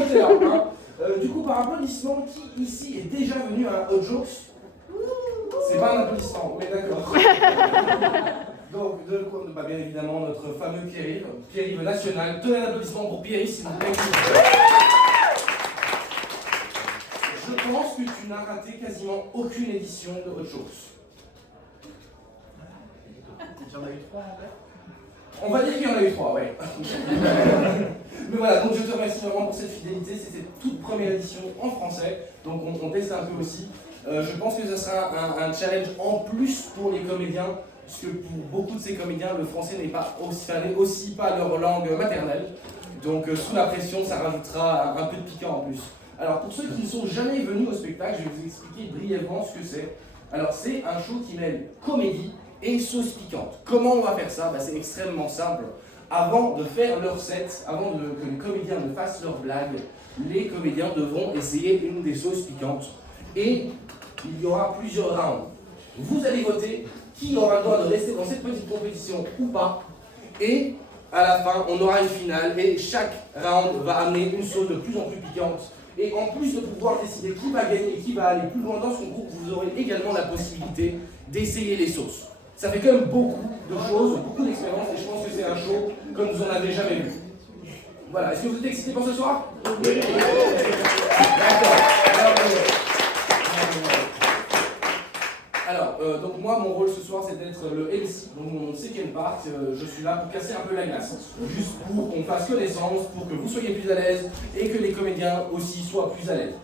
moteur. Hein. Du coup, par applaudissement, qui ici est déjà venu à Hot Jokes? C'est pas un applaudissement, mais d'accord. Donc, bien évidemment, notre fameux Pierre-Yves national. Tenez un applaudissement pour Pierre-Yves, s'il vous plaît. Je pense que tu n'as raté quasiment aucune édition de Hot Jokes. J'en ai eu 3 en fait. On va dire qu'il y en a eu 3, ouais. Mais voilà, donc je te remercie vraiment pour cette fidélité. C'était toute première édition en français, donc on teste un peu aussi. Je pense que ce sera un challenge en plus pour les comédiens, puisque pour beaucoup de ces comédiens, le français n'est aussi pas leur langue maternelle. Donc sous la pression, ça rajoutera un peu de piquant en plus. Alors pour ceux qui ne sont jamais venus au spectacle, je vais vous expliquer brièvement ce que c'est. Alors c'est un show qui mêle comédie et sauce piquante. Comment on va faire ça? C'est extrêmement simple. Avant de faire leur set, avant que les comédiens ne fassent leurs blagues, les comédiens devront essayer une des sauces piquantes. Et il y aura plusieurs rounds. Vous allez voter qui aura le droit de rester dans cette petite compétition ou pas. Et à la fin, on aura une finale et chaque round va amener une sauce de plus en plus piquante. Et en plus de pouvoir décider qui va gagner et qui va aller plus loin dans son groupe, vous aurez également la possibilité d'essayer les sauces. Ça fait quand même beaucoup de choses, beaucoup d'expériences, et je pense que c'est un show comme vous en avez jamais vu. Voilà, est-ce que vous êtes excités pour ce soir? Oui. D'accord. Alors, donc moi, mon rôle ce soir, c'est d'être le MC, donc mon second part. Je suis là pour casser un peu la glace, juste pour qu'on fasse connaissance, pour que vous soyez plus à l'aise, et que les comédiens aussi soient plus à l'aise.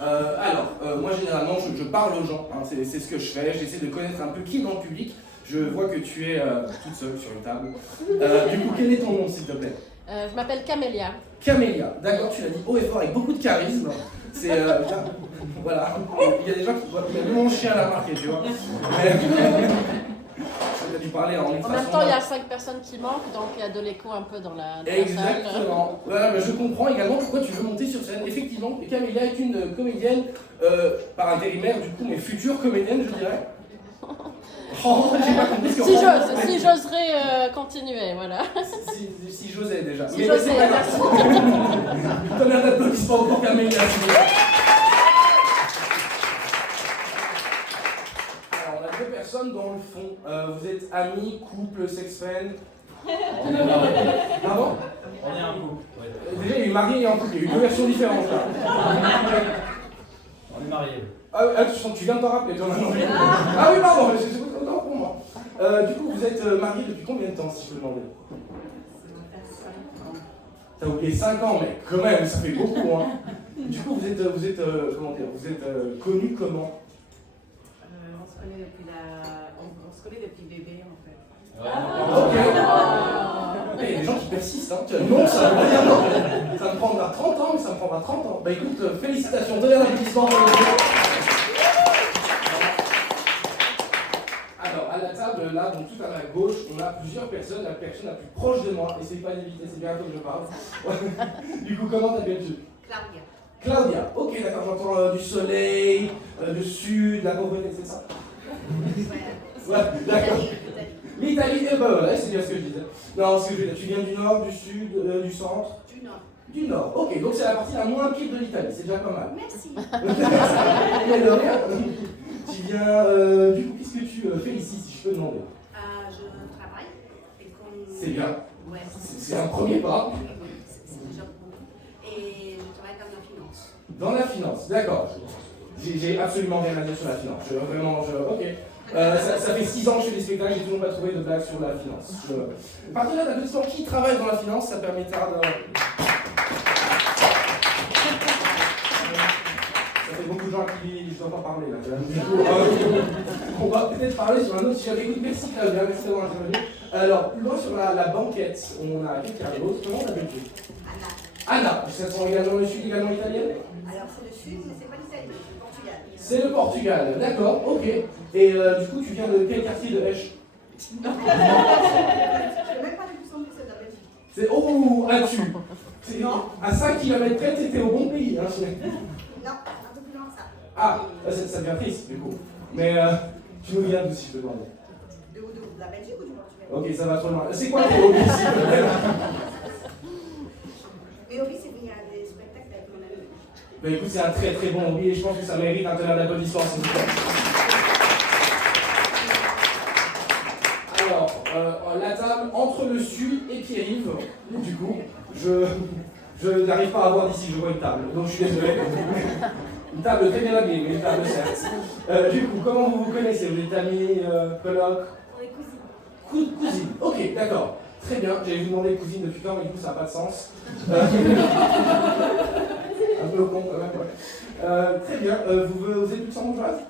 Moi généralement, je parle aux gens, hein, c'est ce que je fais, j'essaie de connaître un peu qui est dans le public. Je vois que tu es toute seule sur une table. Du coup, quel est ton nom, s'il te plaît? Je m'appelle Camélia. Camélia, d'accord, tu l'as dit haut et fort avec beaucoup de charisme. C'est voilà, il y a des gens qui voient, mon chien l'a marqué, tu vois. Tu as dû parler en même temps, il y a 5 personnes qui manquent, donc il y a de l'écho un peu dans la salle. Exactement. Voilà, mais je comprends également pourquoi tu veux monter sur scène. Effectivement, Camélia est une comédienne par intérimaire, du coup, mais future comédienne, je dirais. Oh, j'ai pas compris ce que si j'oserais continuer, voilà. Si j'osais déjà. Si j'osais, merci. Donne un applaudissement pour Camélia. Alors, on a 2 personnes dans le fond. Vous êtes amis, couple, sex-friend? On est mariés. Ah bon? On est un couple. Ouais. Déjà, il est marié et en couple. Il y a eu 2 versions différentes là. On est mariés. Tu viens de t'en rappeler, toi maintenant. Ah oui, pardon, c'est autant pour moi. Du coup, vous êtes mariés depuis combien de temps, si je peux demander? T'as oublié 5 ans, mais quand même, ça fait beaucoup, hein. Du coup, vous êtes comment dire, vous êtes connus comment? On se connaît depuis bébé, en fait. Ok. Il y a des gens qui persistent, hein. Non, ça veut dire non. Ça me prendra 30 ans, mais ça me prendra 30 ans. Bah écoute, félicitations, donnez un applaudissement pour le là, donc tout à ma gauche, on a plusieurs personnes, la personne la plus proche de moi, essayez pas d'éviter, c'est bientôt que je parle. Du coup, comment t'appelles-tu? Claudia. Claudia, ok, d'accord, j'entends du soleil, du sud, la pauvreté, c'est ça? Ouais, d'accord. L'Italie, voilà, c'est bien ce que je disais. Non, ce que je veux dire, tu viens du nord, du sud, du centre? Du nord. Du nord, ok, donc c'est la partie la moins pire de l'Italie, c'est déjà pas mal. Merci. Mais de rien. Tu viens, du coup, qu'est-ce que tu fais ici, si je peux demander? Je travaille. Et comme... C'est bien. Ouais. C'est un premier pas. Oui, c'est déjà beaucoup. Et je travaille dans la finance. Dans la finance, d'accord. J'ai absolument rien à dire sur la finance. Ok. Ça fait 6 ans que je fais des spectacles, j'ai toujours pas trouvé de blague sur la finance. Partenaire d'applaudissement, qui travaille dans la finance, ça permettra de... Ça fait beaucoup de gens à qui je dois pas parler là. Du coup, on va peut-être parler sur un autre sujet. Écoute, merci Claudia, merci d'avoir intervenu. Alors, plus loin sur la banquette, on a quelqu'un d'autre. Comment t'appelles-tu? Anna. Anna, ça sent également le sud, également italienne? Alors c'est le sud, mais c'est pas l'Italie, c'est le Portugal. C'est le Portugal, d'accord, ok. Et du coup, tu viens de quel quartier de Esch? Je ne sais même pas du tout sembler celle de la Belgique. C'est oh, as-tu? Non. À 5 km près, t'étais au bon pays. Hein, Non, un peu plus loin que ça. ah, ça devient triste du coup. Mais tu nous viens d'où si je te demande? De où? De la Belgique ou du Portugal? Ok, ça va trop loin. C'est quoi tes hobbies s'il te plaît? Mes hobbies, c'est venir à des spectacles avec Bah écoute, c'est un très très bon hobby et je pense que ça mérite un tonnerre d'applaudissements, s'il vous plaît. Alors, la table entre le Su et Pierre-Yves, du coup, je n'arrive pas à voir d'ici, je vois une table, donc je suis désolé. Une table très bien habillée, mais une table certes. Du coup, comment vous vous connaissez? Vous êtes amis, colocs? On est cousines. Cousine, ok, d'accord. Très bien, j'allais vous demander cousine depuis quand, mais du coup ça n'a pas de sens. Un peu con quand même, ouais. Très bien, vous êtes luxembourgeoise?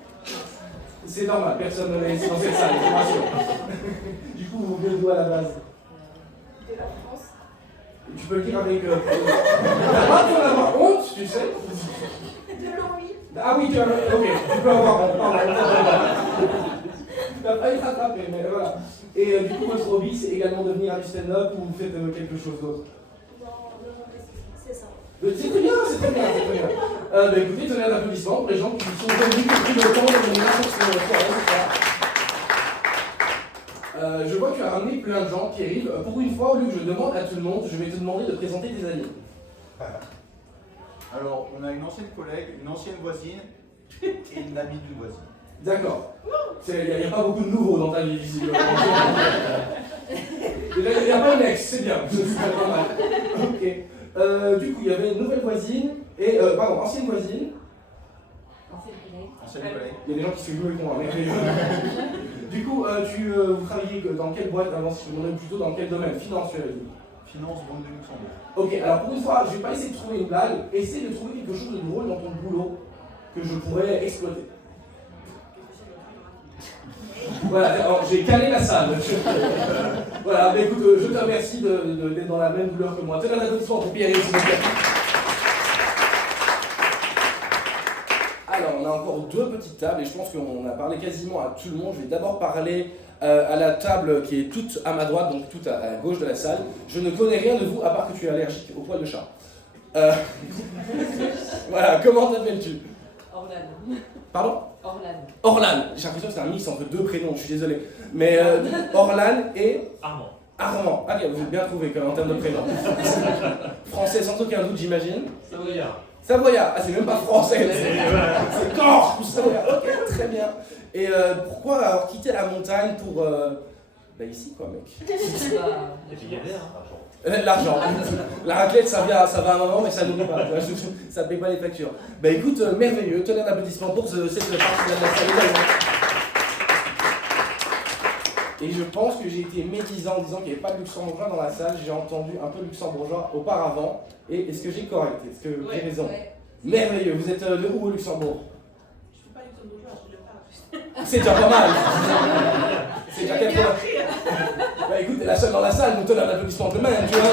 C'est normal, personne ne l'est dans cette salle, je vous rassure. Du coup, vous venez d'où à la base? De la France. Tu peux le dire avec... T'as pas besoin d'avoir honte, tu sais. De l'ennui. Ah oui, tu as... Ok, tu peux avoir honte, pardon. Tu vas pas être attrapé, mais voilà. Et du coup, votre hobby, c'est également de venir à du stand-up ou vous faites quelque chose d'autre? Non, c'est ça. C'est très bien, c'est très bien, c'est très bien. Bah écoutez, tonnerre d'applaudissements pour les gens qui sont venus, qui ont pris le temps de venir sur cette soirée, c'est ça. Je vois que tu as ramené plein de gens qui arrivent. Pour une fois, au lieu que je demande à tout le monde, je vais te demander de présenter tes amis. Alors, on a une ancienne collègue, une ancienne voisine et une amie d'une voisine. D'accord. Il n'y a pas beaucoup de nouveaux dans ta vie, visiblement. Il n'y a pas une ex, c'est bien, c'est pas mal. Ok. Du coup, il y avait une nouvelle voisine, et pardon, ancienne voisine. Ancienne collègue. Il y a des gens qui se jouent avec moi, mais... Du coup, vous travaillez dans quelle boîte avant, si je me demandais plutôt dans quel domaine? Finance, tu avais dit. Finance, Banque de Luxembourg. Ok, alors pour une fois, je vais pas essayer de trouver une blague, essaye de trouver quelque chose de drôle dans ton boulot que je pourrais exploiter. Voilà, alors, j'ai calé la salle. Voilà, mais écoute, je te remercie d'être dans la même douleur que moi. Tenez un applaudissement pour Pierre, s'il vous plaît. Alors, on a encore deux petites tables et je pense qu'on a parlé quasiment à tout le monde. Je vais d'abord parler à la table qui est toute à ma droite, donc toute à gauche de la salle. Je ne connais rien de vous à part que tu es allergique au poil de chat. Voilà, comment t'appelles-tu? Orlan. Pardon? Orlan. Orlan. J'ai l'impression que c'est un mix entre deux prénoms, je suis désolé. Mais Orlan et... Armand. Armand. Ah bien, vous êtes bien trouvé quand même en termes de prénom. Français sans aucun doute, j'imagine. Savoyard. Savoyard. Ah, c'est même pas français. C'est Corse ou Savoyard. Ok, très bien. Et pourquoi avoir quitté la montagne pour... Bah ici quoi, mec. Et puis il y a l'air, hein. L'argent. La raclette, ça va à un moment, mais ça nourrit pas. Ça ne paye pas les factures. Bah écoute, merveilleux. Tenez un applaudissement pour cette partie de la salle également. Et je pense que j'ai été médisant en disant qu'il n'y avait pas de luxembourgeois dans la salle. J'ai entendu un peu luxembourgeois auparavant. Et est-ce que j'ai correct? Est-ce que j'ai raison? Ouais. Merveilleux. Vous êtes de où au Luxembourg? Je suis pas luxembourgeois, je le parle. C'est déjà pas mal. C'est déjà 80. Bah écoute, t'es la seule dans la salle, donc tenez un applaudissement de même, tu vois.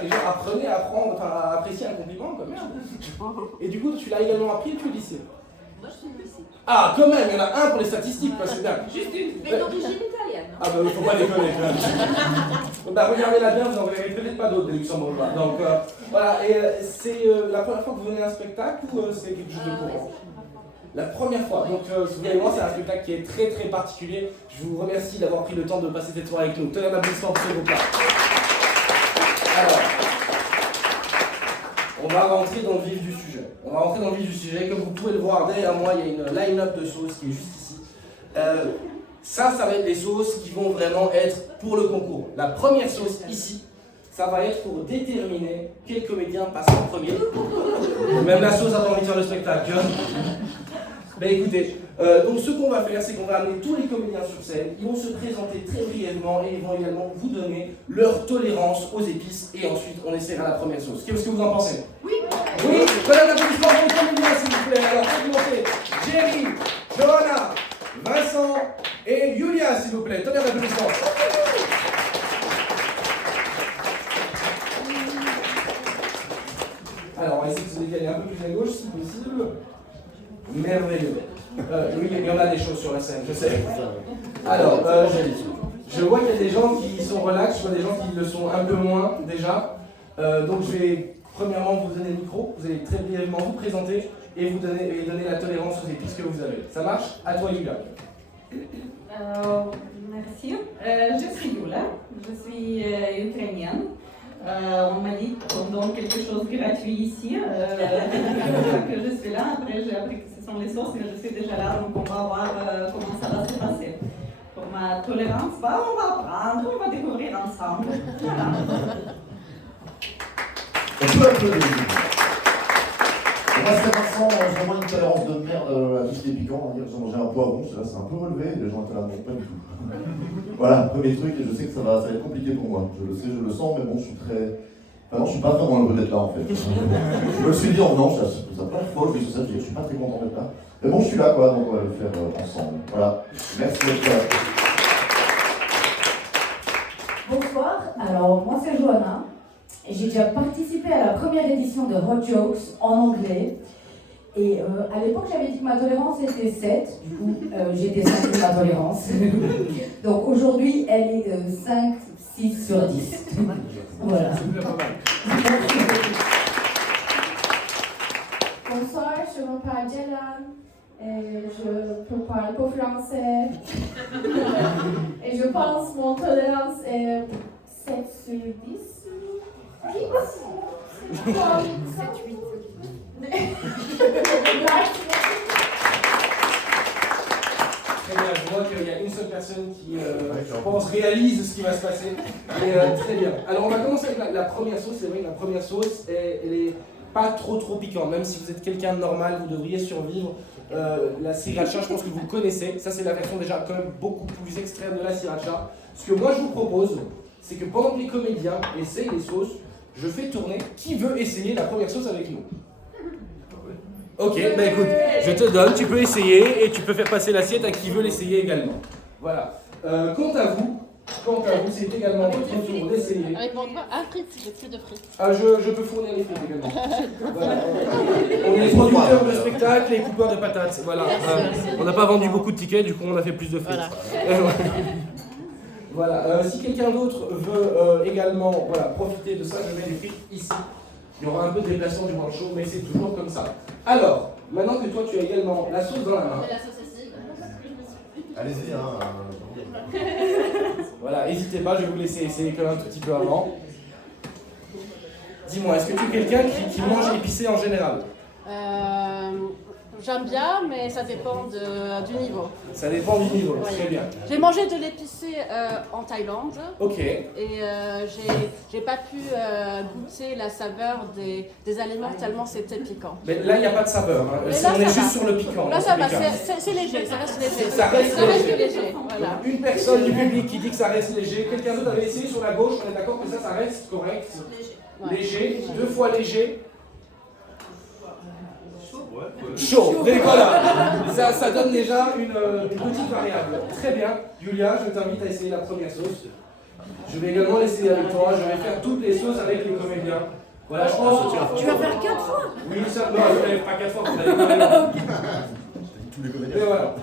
Les gens apprenaient à apprendre, enfin à apprécier un compliment quand même. Et du coup, tu l'as également appris, tu es lycée? Moi, je suis du lycée. Ah, quand même, il y en a un pour les statistiques, quoi, c'est bien. Juste une. Mais d'origine italienne. Ah bah faut pas déconner quand même. Bah regardez-la bien, vous en verrez peut-être pas d'autres des luxembourgeois. Donc voilà, et c'est la première fois que vous venez à un spectacle ou c'est quelque chose de courant? La première fois, donc souvenez-moi, c'est un spectacle qui est très très particulier. Je vous remercie d'avoir pris le temps de passer cette soirée avec nous. Tenez un applaudissement pour ce groupe-là. Alors, on va rentrer dans le vif du sujet. Comme vous pouvez le voir derrière moi, il y a une line-up de sauces qui est juste ici. Ça va être des sauces qui vont vraiment être pour le concours. La première sauce ici, ça va être pour déterminer quel comédien passe en premier. Même la sauce a pas envie de faire le spectacle, tu vois. Ben écoutez, donc ce qu'on va faire, c'est qu'on va amener tous les comédiens sur scène, ils vont se présenter très brièvement et ils vont également vous donner leur tolérance aux épices et ensuite on essaiera la première sauce. Qu'est-ce que vous en pensez? Oui. Oui. Prenez un applaudissement pour les comédiens s'il vous plaît. Alors, complimentez Jerry, Johanna, Vincent et Julia s'il vous plaît. Tenez un applaudissement. Alors on va essayer de se décaler un peu plus à gauche si possible. Merveilleux. Oui, il y en a des choses sur la scène, je sais. Alors, je vois qu'il y a des gens qui sont relax, je vois des gens qui le sont un peu moins déjà. Donc je vais premièrement vous donner le micro, vous allez très brièvement vous présenter et vous donner la tolérance aux épices que vous avez. Ça marche? À toi, Yulia. Merci. Je suis Yula, je suis ukrainienne. On m'a dit qu'on donne quelque chose de gratuit ici, que je suis là. Après, j'ai appris que ce sont les sauces, mais je suis déjà là, donc on va voir comment ça va se passer. Pour ma tolérance, on va apprendre, on va découvrir ensemble. Voilà. On peut applaudir. Moi, c'est Vincent, j'ai vraiment une tolérance de merde à tout ce qui est piquant. J'ai mangé un poivron, là c'est un peu relevé, les gens étaient là, non, pas du tout. Voilà, premier truc, et je sais que ça va être compliqué pour moi. Je le sais, je le sens, mais bon, je suis très. Enfin, non, je suis pas vraiment heureux d'être là en fait. Je me suis dit en venant, ça pas folle, mais ça, je suis pas très content d'être là. Mais bon, je suis là quoi, donc on va le faire ensemble. Voilà, merci d'être là. Bonsoir, alors moi c'est Johanna. J'ai déjà participé à la première édition de Hot Jokes en anglais. Et à l'époque, j'avais dit que ma tolérance était 7. Du coup, j'ai descendu ma tolérance. Donc aujourd'hui, elle est 5, 6 sur 10. Voilà. Bonsoir, je m'appelle Jelan. Je peux parler pas français. Et je pense que mon tolérance est 7 sur 10. 8. 7, 8. Très bien, je vois qu'il y a une seule personne qui, je pense, réalise ce qui va se passer. Et, très bien. Alors on va commencer avec la première sauce. C'est vrai que la première sauce, elle est pas trop piquante. Même si vous êtes quelqu'un de normal, vous devriez survivre. La sriracha, je pense que vous connaissez. Ça, c'est la version déjà quand même beaucoup plus extrême de la sriracha. Ce que moi je vous propose, c'est que pendant que les comédiens essayent les sauces, je fais tourner qui veut essayer la première sauce avec nous. Ok, bah écoute, je te donne, tu peux essayer et tu peux faire passer l'assiette à qui veut l'essayer également. Voilà. Quant à vous, c'est également votre tour d'essayer. Avec mon quoi? Ah, frites, j'ai plus de frites. Ah, je peux fournir les frites également. Voilà. On est producteurs de spectacles et coupeurs de patates. Voilà. On n'a pas vendu beaucoup de tickets, du coup on a fait plus de frites. Voilà. Si quelqu'un d'autre veut également profiter de ça, je mets les frites ici. Il y aura un peu de déplacement du brancho, mais c'est toujours comme ça. Alors, maintenant que toi tu as également la sauce dans la main. La sauce ici. Allez-y, hein. Voilà, n'hésitez pas, je vais vous laisser essayer quand même un tout petit peu avant. Dis-moi, est-ce que tu es quelqu'un qui mange épicé en général? J'aime bien, mais ça dépend du niveau. Ça dépend du niveau, Ouais. très bien. J'ai mangé de l'épicé en Thaïlande. Ok. Et j'ai pas pu goûter la saveur des aliments tellement c'était piquant. Mais là, il n'y a pas de saveur. Hein. Mais On là, est ça juste va. sur le piquant. Là, dans ça tous va, les cas. c'est léger, ça reste léger. Ça reste léger. Voilà. Une personne du public qui dit que ça reste léger. Quelqu'un d'autre avait essayé sur la gauche. On est d'accord que ça reste correct. Ouais. Léger, 2 fois léger. Chaud. Mais voilà, ça donne déjà une petite variable. Très bien. Julia, je t'invite à essayer la première sauce. Je vais également l'essayer avec toi. Je vais faire toutes les sauces avec les comédiens. Voilà, je pense que Tu vas faire 4 fois? oui, ça, non, je ne l'ai pas 4 fois, vous allez pas aller. Tous les comédiens. Et voilà.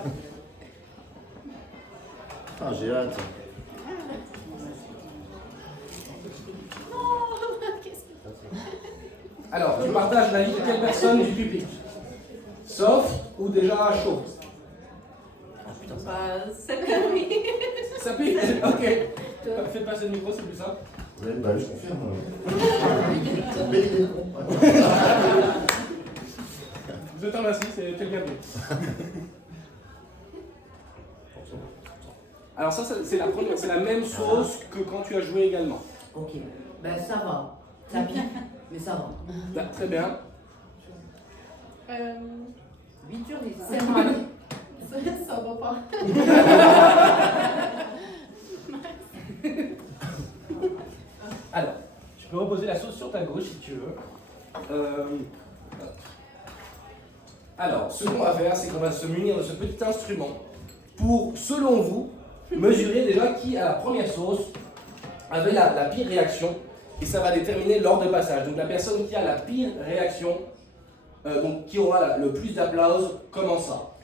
Ah, j'ai hâte. Alors, tu partages la vie de quelle personne du public? Soft ou déjà chaud? Ça permet. Ça pique? Ok. Faites passer le micro, c'est plus simple. Oui, bah je confirme. Mais il est con. Je te remercie, c'est quel bienvenu. Alors ça, c'est la première, c'est la même sauce que quand tu as joué également. Ok, ben ça va. Ça pique, mais ça va. Là, très bien. 8 sur 10. C'est mal. Ça va pas. Alors, tu peux reposer la sauce sur ta gauche si tu veux. Alors, ce qu'on va faire, c'est qu'on va se munir de ce petit instrument pour, selon vous, mesurer déjà qui, à la première sauce, avait la pire réaction. Et ça va déterminer l'ordre de passage. Donc la personne qui a la pire réaction, donc qui aura le plus d'applauses, commencera.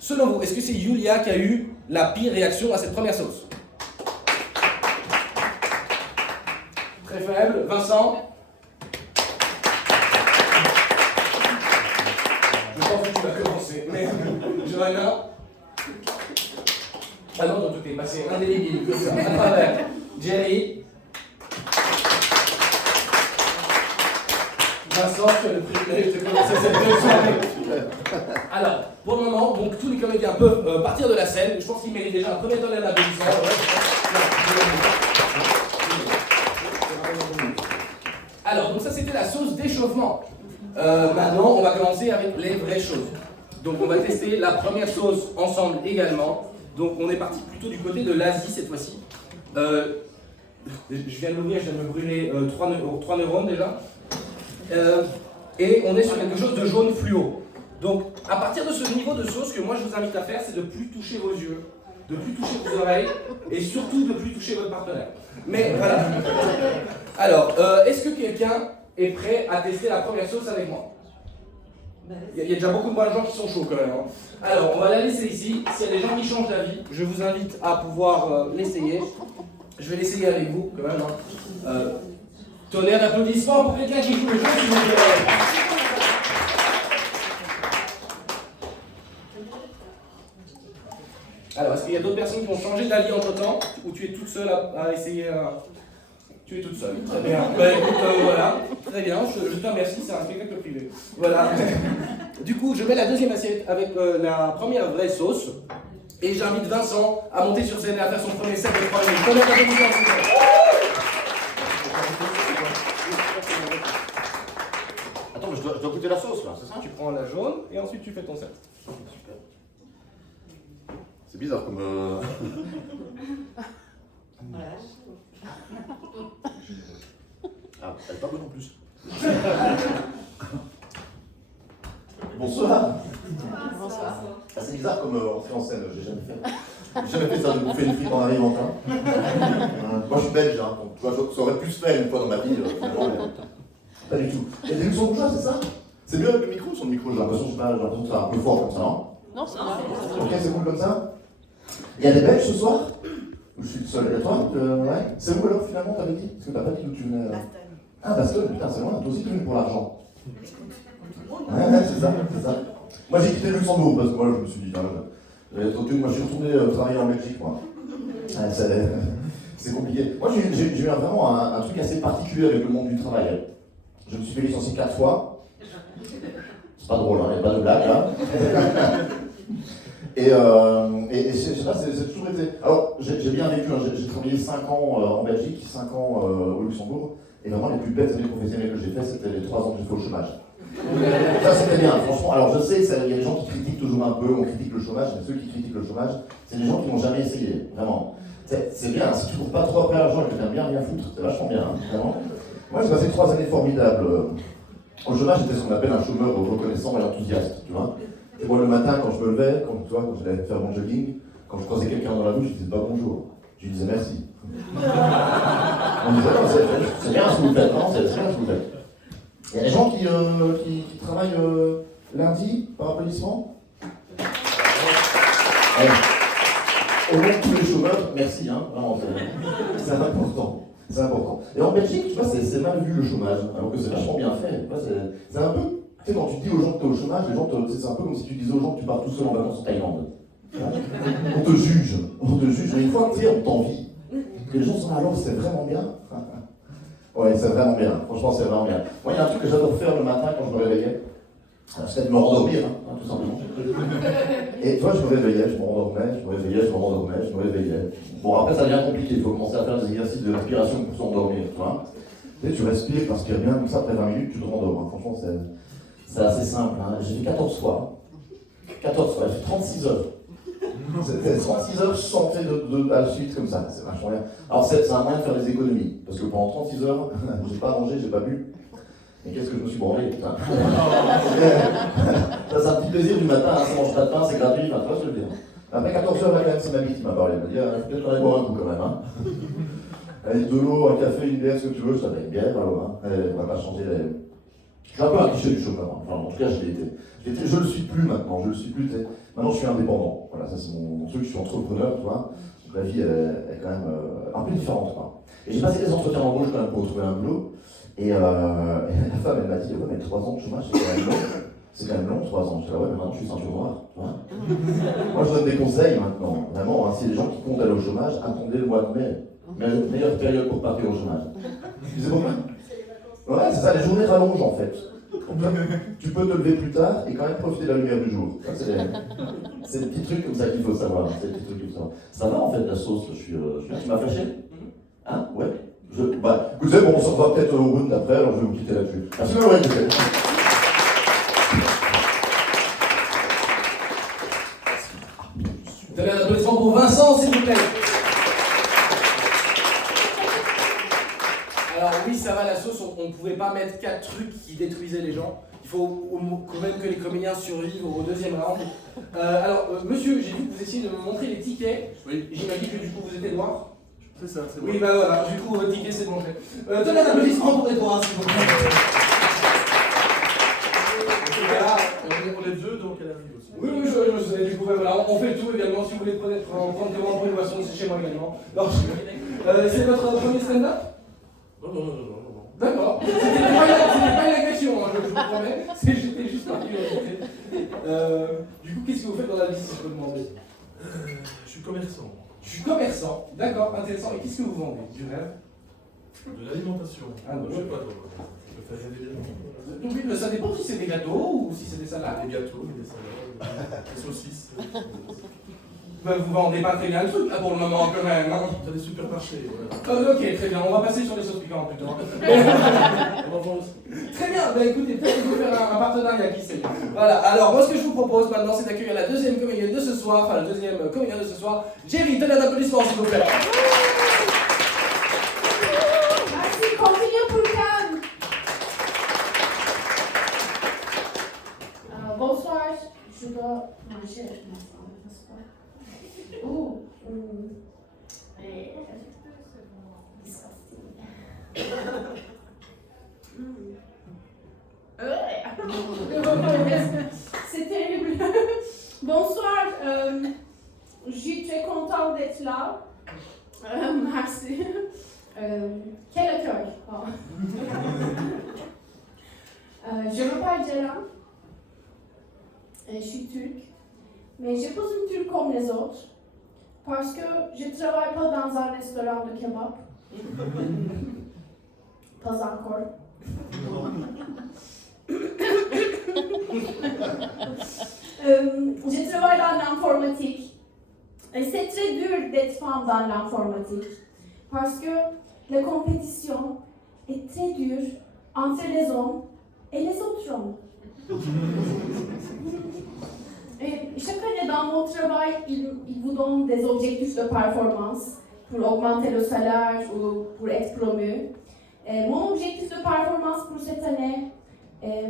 Selon vous, est-ce que c'est Julia qui a eu la pire réaction à cette première sauce? Très faible. Vincent? Je pense que tu vas commencer. Mais Johanna? Ah non, tout est passé indélébile. À travers. Jerry? Vincent, tu as le privilège de commencer cette belle soirée. Alors, pour le moment, donc, tous les comédiens peuvent partir de la scène. Je pense qu'ils méritent déjà un premier tonnerre d'applaudissements. Alors, donc ça c'était la sauce d'échauffement. Maintenant, on va commencer avec les vraies choses. Donc on va tester la première sauce ensemble également. Donc on est parti plutôt du côté de l'Asie cette fois-ci. Je viens de l'ouvrir, je viens de me brûler 3 neurones déjà. Et on est sur quelque chose de jaune fluo. Donc à partir de ce niveau de sauce, que moi je vous invite à faire, c'est de plus toucher vos yeux, de plus toucher vos oreilles, et surtout de plus toucher votre partenaire. Mais voilà. Alors, est-ce que quelqu'un est prêt à tester la première sauce avec moi? Il y a déjà beaucoup de gens qui sont chauds quand même. Hein. Alors, on va la laisser ici. S'il y a des gens qui changent d'avis, je vous invite à pouvoir l'essayer. Je vais l'essayer avec vous quand même. Hein. Tonnerre d'applaudissements pour quelqu'un qui joue le jeu, s'il vous plaît. Alors, est-ce qu'il y a d'autres personnes qui ont changé d'avis entre temps? Ou tu es toute seule à essayer Tu es toute seule, très bien. Bah écoute, voilà, très bien, je te remercie, c'est un spectacle privé. Voilà. Du coup, je mets la deuxième assiette avec la première vraie sauce. Et j'invite Vincent à monter sur scène et à faire son premier set de 3 minutes. Attends, mais je dois goûter la sauce là, c'est ça? Tu prends la jaune et ensuite tu fais ton set. Super. C'est bizarre comme. Ah, elle est pas bonne en plus. Bonsoir. Bonsoir. Ah, c'est bizarre comme entrée en scène, j'ai jamais fait. J'ai jamais fait ça de bouffer une frite en arrivant. Moi je suis belge, hein, donc tu vois, ça aurait pu se faire une fois dans ma vie, finalement, mais pas du tout. Il y a des luxembourgeois, c'est ça? C'est mieux avec le micro ou sans le micro? J'ai l'impression que c'est un peu fort comme ça, non? Non, c'est bien. Ok, c'est cool comme ça. Il y a des Belges ce soir? Ou je suis le seul? Et toi? Ouais. C'est où alors finalement, t'avais dit? Parce que t'as pas dit d'où tu venais. Ah, Bastogne, putain, c'est loin. Toi aussi, tu viens pour l'argent. Ouais, c'est ça, c'est ça. Moi, j'ai quitté Luxembourg parce que moi, je me suis dit, j'avais trop de thunes. Moi, je suis retourné travailler en Belgique, moi. Ouais, c'est compliqué. Moi, j'ai eu vraiment un truc assez particulier avec le monde du travail. Je me suis fait licencier 4 fois. C'est pas drôle, hein, il n'y a pas de blague, là. Et je sais pas, c'est toujours été. Alors, j'ai bien vécu, hein, j'ai travaillé 5 ans en Belgique, 5 ans au Luxembourg, et vraiment les plus belles années professionnelles que j'ai fait, c'était les 3 ans que j'ai fait au chômage. Ça, c'était bien, franchement. Alors, je sais, il y a des gens qui critiquent toujours un peu, on critique le chômage, mais ceux qui critiquent le chômage, c'est des gens qui n'ont jamais essayé, vraiment. C'est bien, si tu trouves pas trop après l'argent et que tu aimes bien foutre, c'est vachement bien, hein, vraiment. Moi, j'ai passé 3 années formidables. Au chômage, j'étais ce qu'on appelle un chômeur reconnaissant et enthousiaste, tu vois. Et moi, le matin, quand je me levais, quand j'allais faire mon jogging, quand je croisais quelqu'un dans la rue, je disais pas bonjour. Je lui disais merci. On me disait, non, c'est bien ce que vous faites, non, c'est bien ce que vous faites. Il y a des gens qui travaillent lundi, par applaudissement. Ouais. Au nom de tous les chômeurs, merci, hein, vraiment, c'est important. C'est important. Et en Belgique, tu vois, c'est mal vu le chômage, alors que c'est vachement bien fait. C'est un peu. Tu sais, quand tu dis aux gens que tu es au chômage, les gens c'est un peu comme si tu disais aux gens que tu pars tout seul en vacances en Thaïlande. On te juge, mais une fois que tu es, on t'envie. Que les gens sont là, alors c'est vraiment bien. Ouais, c'est vraiment bien, franchement, c'est vraiment bien. Moi, il y a un truc que j'adore faire le matin quand je me réveillais. C'était de me rendormir, hein, tout simplement. Et toi, je me réveillais, je me réveillais. Bon, après, ça devient compliqué, il faut commencer à faire des exercices de respiration pour s'endormir, tu vois. Tu respires, tu respires bien, comme ça, après 20 minutes, tu te rendors. Hein. Franchement, c'est assez simple. Hein. J'ai fait 14 fois. 14 fois, j'ai fait 36 heures. C'était 36 heures chantées à la suite comme ça, c'est vachement bien. Alors, c'est un moyen de faire des économies, parce que pendant 36 heures, j'ai pas mangé, j'ai pas bu. Mais qu'est-ce que je me suis branlé, putain. Ça, c'est un petit plaisir du matin, hein, ça mange pas de pain, c'est gratuit, enfin, tu vois ce que je veux dire. Après 14 heures, là, quand même, c'est ma vie qui m'a parlé. Elle m'a dit, peut-être qu'on allait boire un coup quand même. Hein. Elle dit de l'eau, un café, une bière, ce que tu veux, je t'avais une bière, alors, hein. On va pas changer les. Je suis un peu un cliché du chômeur, hein. Enfin, en tout cas, je l'ai été. Je le suis plus maintenant, Maintenant, je suis indépendant. Voilà, ça c'est mon truc, je suis entrepreneur, tu vois. Donc la vie est quand même un peu différente, quoi. Et j'ai passé des entretiens d'embauche quand même pour trouver un boulot. Et la femme, elle m'a dit, ouais, mais 3 ans de chômage, c'est quand même long. C'est quand même long, 3 ans. Je dis, ouais, mais maintenant, je suis ceinture noire, tu vois. Moi, je donne des conseils maintenant. Vraiment, hein, si les gens qui comptent aller au chômage, attendez le mois de mai. Mais la meilleure période pour partir au chômage. Tu sais pourquoi? Ouais, c'est ça, les journées rallongent en fait. Tu peux te lever plus tard et quand même profiter de la lumière du jour. Ça, c'est des petits trucs comme ça qu'il faut savoir. C'est des petits trucs comme ça. Ça va en fait la sauce, je suis tu m'as flashé? Hein? Ouais. Écoutez, bon, on se revoit peut-être au round d'après, alors je vais vous quitter là-dessus. Merci de m'avoir écouté. Vous avez un applaudissement pour Vincent, s'il vous plaît. Alors oui, ça va la sauce, on ne pouvait pas mettre 4 trucs qui détruisaient les gens. Il faut quand même que les comédiens survivent au deuxième round. Monsieur, j'ai vu que vous essayez de me montrer les tickets. Oui. J'imagine que du coup vous êtes Edouard. C'est ça, c'est bon. Oui, bah voilà, du coup votre ticket c'est montré. Donnez un applaudissement pour Edouard, s'il vous plaît. On est deux, donc elle arrive aussi. Oui, je sais, du coup, voilà, on fait le tout également. Si vous voulez prendre des moments pour une boisson, c'est chez moi également. C'est votre premier stand-up? Non. D'accord. C'était pas une agression, hein, je vous promets. J'étais juste par curiosité. Du coup, qu'est-ce que vous faites dans la vie, si je peux demander? Je suis commerçant. Je suis commerçant. D'accord, intéressant. Et qu'est-ce que vous vendez? Du rêve? De l'alimentation. Ah, non, Je sais pas trop. Je fais rêver les gens. Oui, ça dépend si c'est des gâteaux ou si c'est des salades. Des gâteaux, des salades, des saucisses. Vous vendez pas très bien le truc là pour le moment quand même, hein. Dans des supermarchés, voilà. Ok, très bien, on va passer sur les sauces piquantes plutôt. On va voir aussi. Très bien, bah écoutez, peut-être vous faire un partenariat, qui sait. Voilà, alors moi ce que je vous propose maintenant c'est d'accueillir la deuxième comédienne de ce soir, enfin le deuxième comédien de ce soir, Jerry, tenez un applaudissement s'il vous plaît. Merci, continuez pour le calme. Bonsoir, je dois manger maintenant, n'est-ce pas? C'est terrible. Bonsoir, je suis très contente d'être là. Merci. Quel accueil. Je m'appelle Ceylan. Je suis turque. Mais je pose une turque comme les autres. Parce que je ne travaille pas dans un restaurant de kebab. Pas encore. Je travaille dans l'informatique. Et c'est très dur d'être femme dans l'informatique. Parce que la compétition est très dure entre les hommes et les autres hommes. Et chaque année dans mon travail, ils vous donnent des objectifs de performance pour augmenter le salaire ou pour être promu. Et mon objectif de performance pour cette année est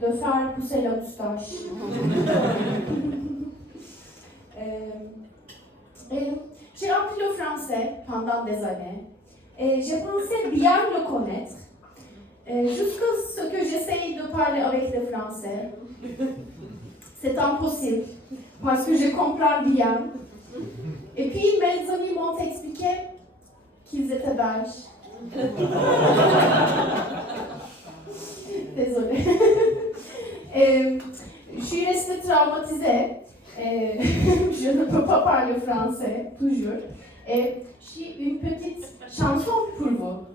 de faire pousser la moustache. J'ai appris le français pendant des années et je pensais bien le connaître jusqu'à ce que j'essaye de parler avec les Français. C'est impossible, parce que je comprends bien. Et puis mes amis m'ont expliqué qu'ils étaient belges. Désolée. Je suis restée traumatisée. Je ne peux pas parler français, toujours. Et j'ai une petite chanson pour vous.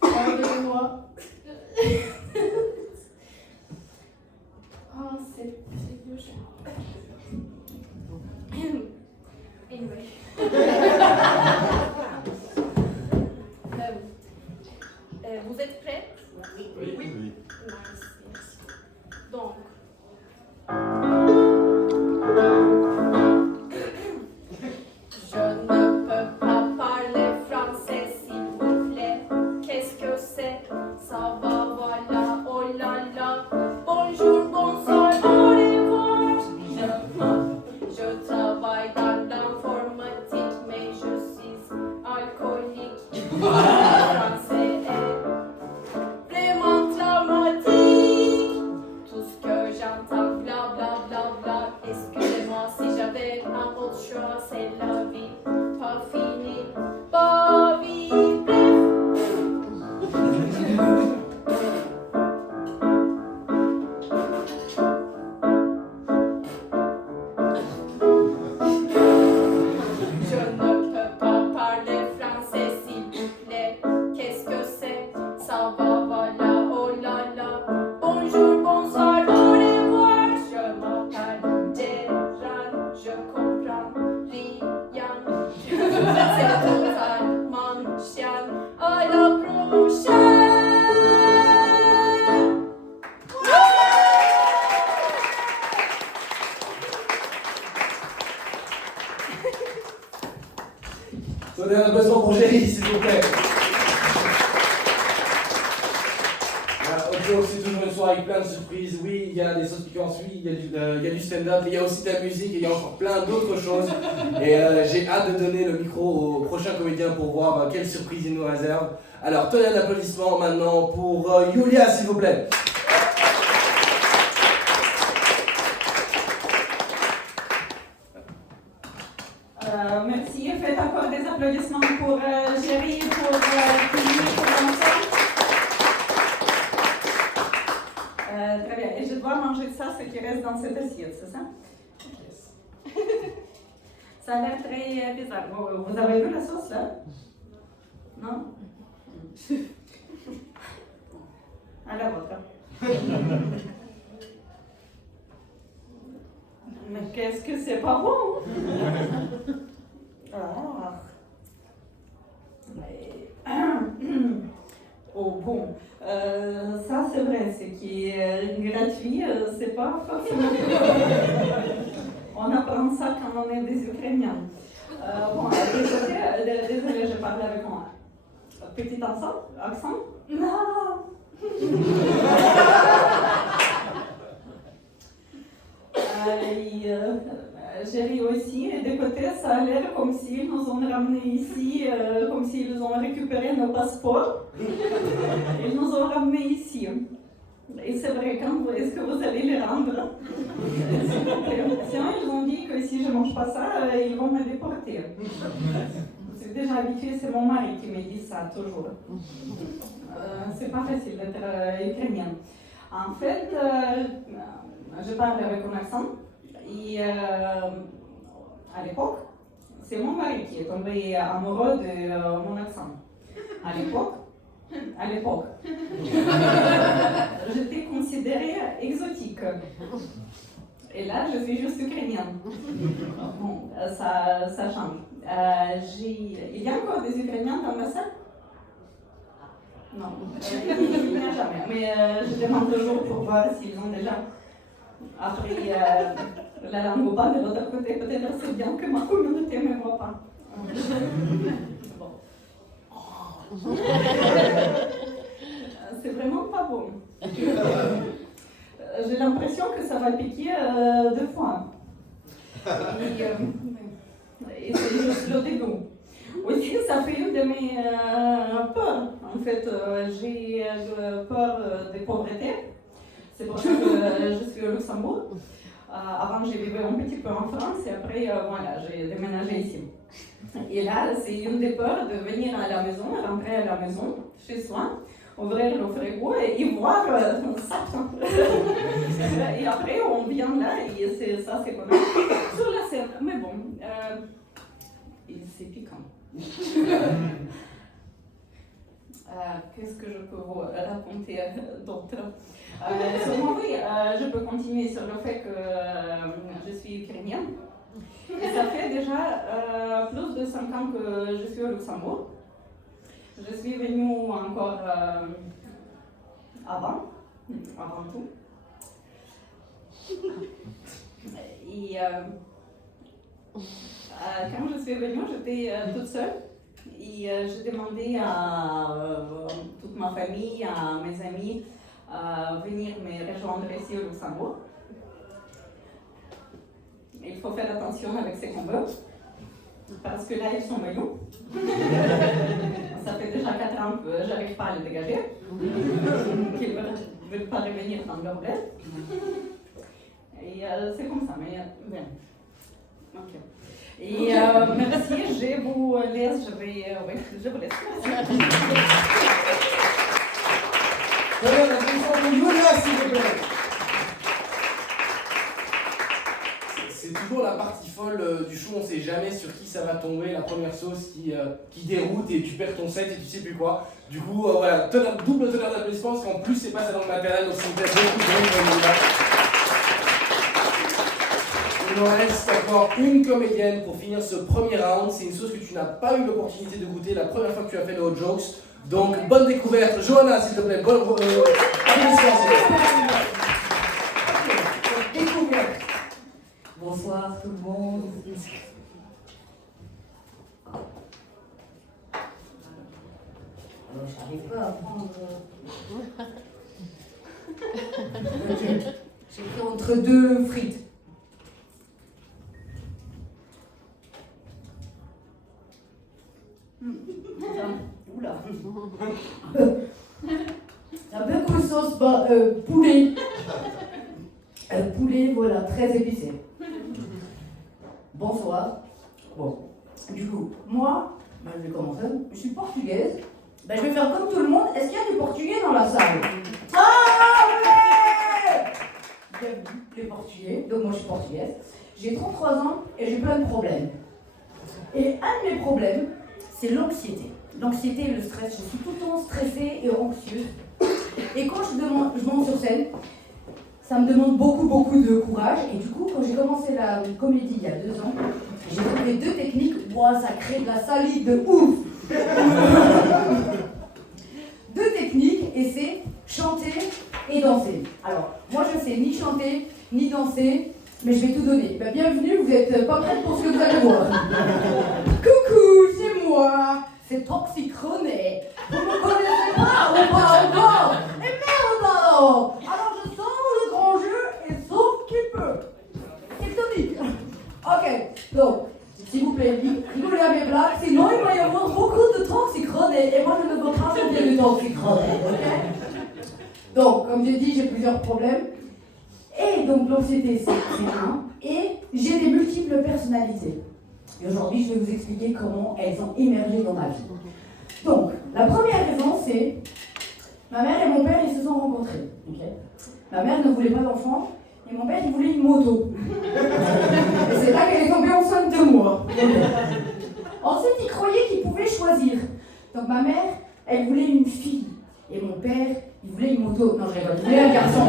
Pardonnez-moi. Oh, c'est dur. Anyway. Vous êtes prêts? Oui. Nice. Donc. Je ne peux pas parler français, s'il vous plaît. Qu'est-ce que c'est? Ça va, voilà, oh là là. Bonjour, bonsoir, au revoir. Je travaille dans l'informatique, mais je suis alcoolique. Le français est vraiment traumatique. Tout ce que Joke, c'est toujours une soirée avec plein de surprises. Oui, il y a des sauces piquantes, oui, il y a du stand-up, il y a aussi de la musique et il y a encore plein d'autres choses. Et j'ai hâte de donner le micro au prochain comédien pour voir quelle surprise il nous réserve. Alors, tenez un applaudissement maintenant pour Yulia, s'il vous plaît. Merci. Faites encore des applaudissements pour Géry, pour Philippe, pour l'ensemble. Très bien. Et je dois manger ça, ce qui reste dans cette assiette, c'est ça? Yes. Ça a l'air très bizarre. Vous avez vu la sauce là? Non? À la vôtre. Mais qu'est-ce que c'est pas bon? Ah. Oh bon, ça c'est vrai, ce qui est gratuit, c'est pas forcément. On apprend ça quand on est des Ukrainiens. Bon, désolé, je parle avec moi. Petit accent? Non. Géry aussi, et de côté, ça a l'air comme s'ils nous ont ramenés ici, comme s'ils ont récupéré nos passeports. Ils nous ont ramenés ici. Et c'est vrai, est-ce que vous allez les rendre? S'il vous plaît. Sinon, ils ont dit que si je ne mange pas ça, ils vont me déporter. Je suis déjà habituée, c'est mon mari qui me dit ça toujours. C'est pas facile d'être ukrainienne. En fait, je parle avec un accent. Et à l'époque, c'est mon mari qui est tombé amoureux de mon accent. À l'époque, j'étais considérée exotique. Et là, je suis juste ukrainienne. Bon, ça change. Il y a encore des Ukrainiens dans ma salle? Non, il n'y a jamais. Mais je demande toujours pour voir s'ils ont déjà appris la langue ou pas. De l'autre côté, peut-être c'est bien que ma communauté ne me voit pas. Bon. C'est vraiment pas bon. J'ai l'impression que ça va piquer 2 fois. Et c'est juste le début. Aussi, ça fait une de mes peurs. En fait, j'ai peur de pauvreté. C'est pour ça que je suis au Luxembourg. Avant, j'ai vécu un petit peu en France et après, voilà, j'ai déménagé ici. Et là, c'est une des peurs de venir à la maison, rentrer à la maison, chez soi, ouvrir le frigo et y voir ça. Et après, on vient là et ça, c'est quand même sur la scène. Mais bon, c'est piquant. Qu'est-ce que je peux vous raconter d'autre? Oui, je peux continuer sur le fait que je suis ukrainienne. Et ça fait déjà plus de 5 ans que je suis au Luxembourg. Je suis venue encore avant tout. Et quand je suis venue, j'étais toute seule. Et j'ai demandé à toute ma famille, à mes amis, venir me rejoindre ici au Luxembourg. Il faut faire attention avec ces combats, parce que là, ils sont venus. Ça fait déjà 4 ans que je n'arrive pas à les dégager, qu'ils ne veulent pas revenir dans leur bled. Et c'est comme ça, mais bien. Ok. Et merci, je vous laisse, je vous laisse. C'est toujours la partie folle du show, on ne sait jamais sur qui ça va tomber, la première sauce qui déroute et tu perds ton set et tu sais plus quoi. Du coup, voilà, double tonnerre d'applaudissements parce qu'en plus c'est pas sa langue maternelle, donc c'est peut-être beaucoup de. Il nous reste encore une comédienne pour finir ce premier round. C'est une sauce que tu n'as pas eu l'opportunité de goûter la première fois que tu as fait le Hot Jokes. Donc, bonne découverte. Johanna, s'il te plaît. Bonne applaudissements. Découverte. Bonsoir tout le monde. Alors, j'arrive pas à prendre. J'ai pris entre 2 frites. Oula. Un peu de sauce poulet. Poulet, voilà, très épicé. Bonsoir. Bon, du coup, moi, je vais commencer. Je suis portugaise. Je vais faire comme tout le monde. Est-ce qu'il y a des Portugais dans la salle? Ah ouais! Bienvenue, les Portugais. Donc moi, je suis portugaise. J'ai 33 ans et j'ai plein de problèmes. Et un de mes problèmes, c'est l'anxiété. L'anxiété et le stress. Je suis tout le temps stressée et anxieuse. Et quand je monte sur scène, ça me demande beaucoup de courage. Et du coup, quand j'ai commencé la comédie il y a 2 ans, j'ai trouvé 2 techniques. Wow, ça crée de la salive de ouf. 2 techniques, et c'est chanter et danser. Alors, moi je sais ni chanter, ni danser, mais je vais tout donner. Bienvenue, vous êtes pas prêts pour ce que vous allez voir. Coucou, c'est moi, c'est Toxicroné. Vous me connaissez pas ou pas encore? Et merde alors! Alors je sens le grand jeu et sauf qui peut. Tectonique. Ok, donc, s'il vous plaît, rigolez à mes blagues, sinon il va y avoir beaucoup de Toxicroné. Et moi je ne veux pas chanter du Toxicroné, ok? Donc, comme j'ai dit, j'ai plusieurs problèmes. Et donc l'anxiété, c'est un. Et j'ai des multiples personnalités. Et aujourd'hui, je vais vous expliquer comment elles ont émergé dans ma vie. Donc, la première raison, c'est ma mère et mon père, ils se sont rencontrés. Okay. Ma mère ne voulait pas d'enfant, et mon père, il voulait une moto. Et c'est là qu'elle est tombée enceinte de moi. Ensuite, il croyait qu'il pouvait choisir. Donc, ma mère, elle voulait une fille. Et mon père, il voulait une moto. Non, je rigole, il voulait un garçon.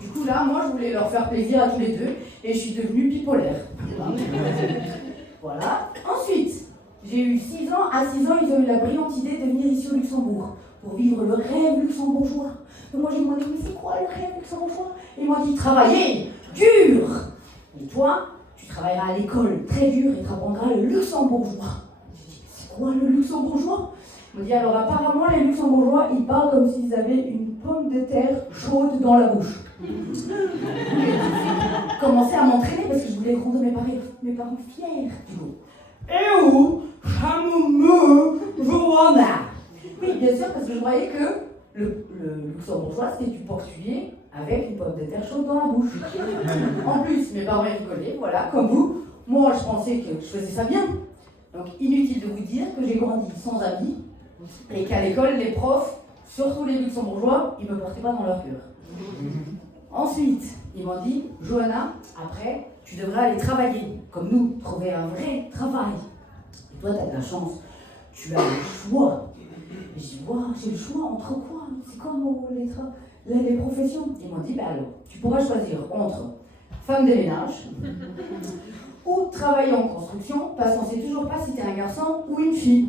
Du coup, là, moi, je voulais leur faire plaisir à tous les deux, et je suis devenue bipolaire. Voilà. Ensuite, j'ai eu 6 ans. À 6 ans, ils ont eu la brillante idée de venir ici au Luxembourg pour vivre le rêve luxembourgeois. Donc moi, j'ai demandé, mais c'est quoi le rêve luxembourgeois? Ils m'ont dit, travailler dur. Et toi, tu travailleras à l'école très dur et tu apprendras le luxembourgeois. J'ai dit, c'est quoi le luxembourgeois? Ils m'ont dit, alors apparemment, les luxembourgeois, ils parlent comme s'ils avaient une pomme de terre chaude dans la bouche. J'ai commencé à m'entraîner parce que je voulais rendre mes parents fiers. Et où? Chamoume, Johanna. Oui, bien sûr, parce que je croyais que le luxembourgeois, c'était du portugais avec une pomme de terre chaude dans la bouche. En plus, mes parents rigolaient, voilà, comme vous. Moi, je pensais que je faisais ça bien. Donc, inutile de vous dire que j'ai grandi sans amis et qu'à l'école, les profs, surtout les luxembourgeois, ils ne me portaient pas dans leur cœur. Ensuite, ils m'ont dit, Johanna, après, tu devrais aller travailler, comme nous, trouver un vrai travail. Et toi, tu as de la chance, tu as le choix. Et je dis, wow, j'ai le choix entre quoi? C'est quoi les professions? Ils m'ont dit, alors, tu pourras choisir entre femme de ménage ou travailler en construction, parce qu'on ne sait toujours pas si tu es un garçon ou une fille.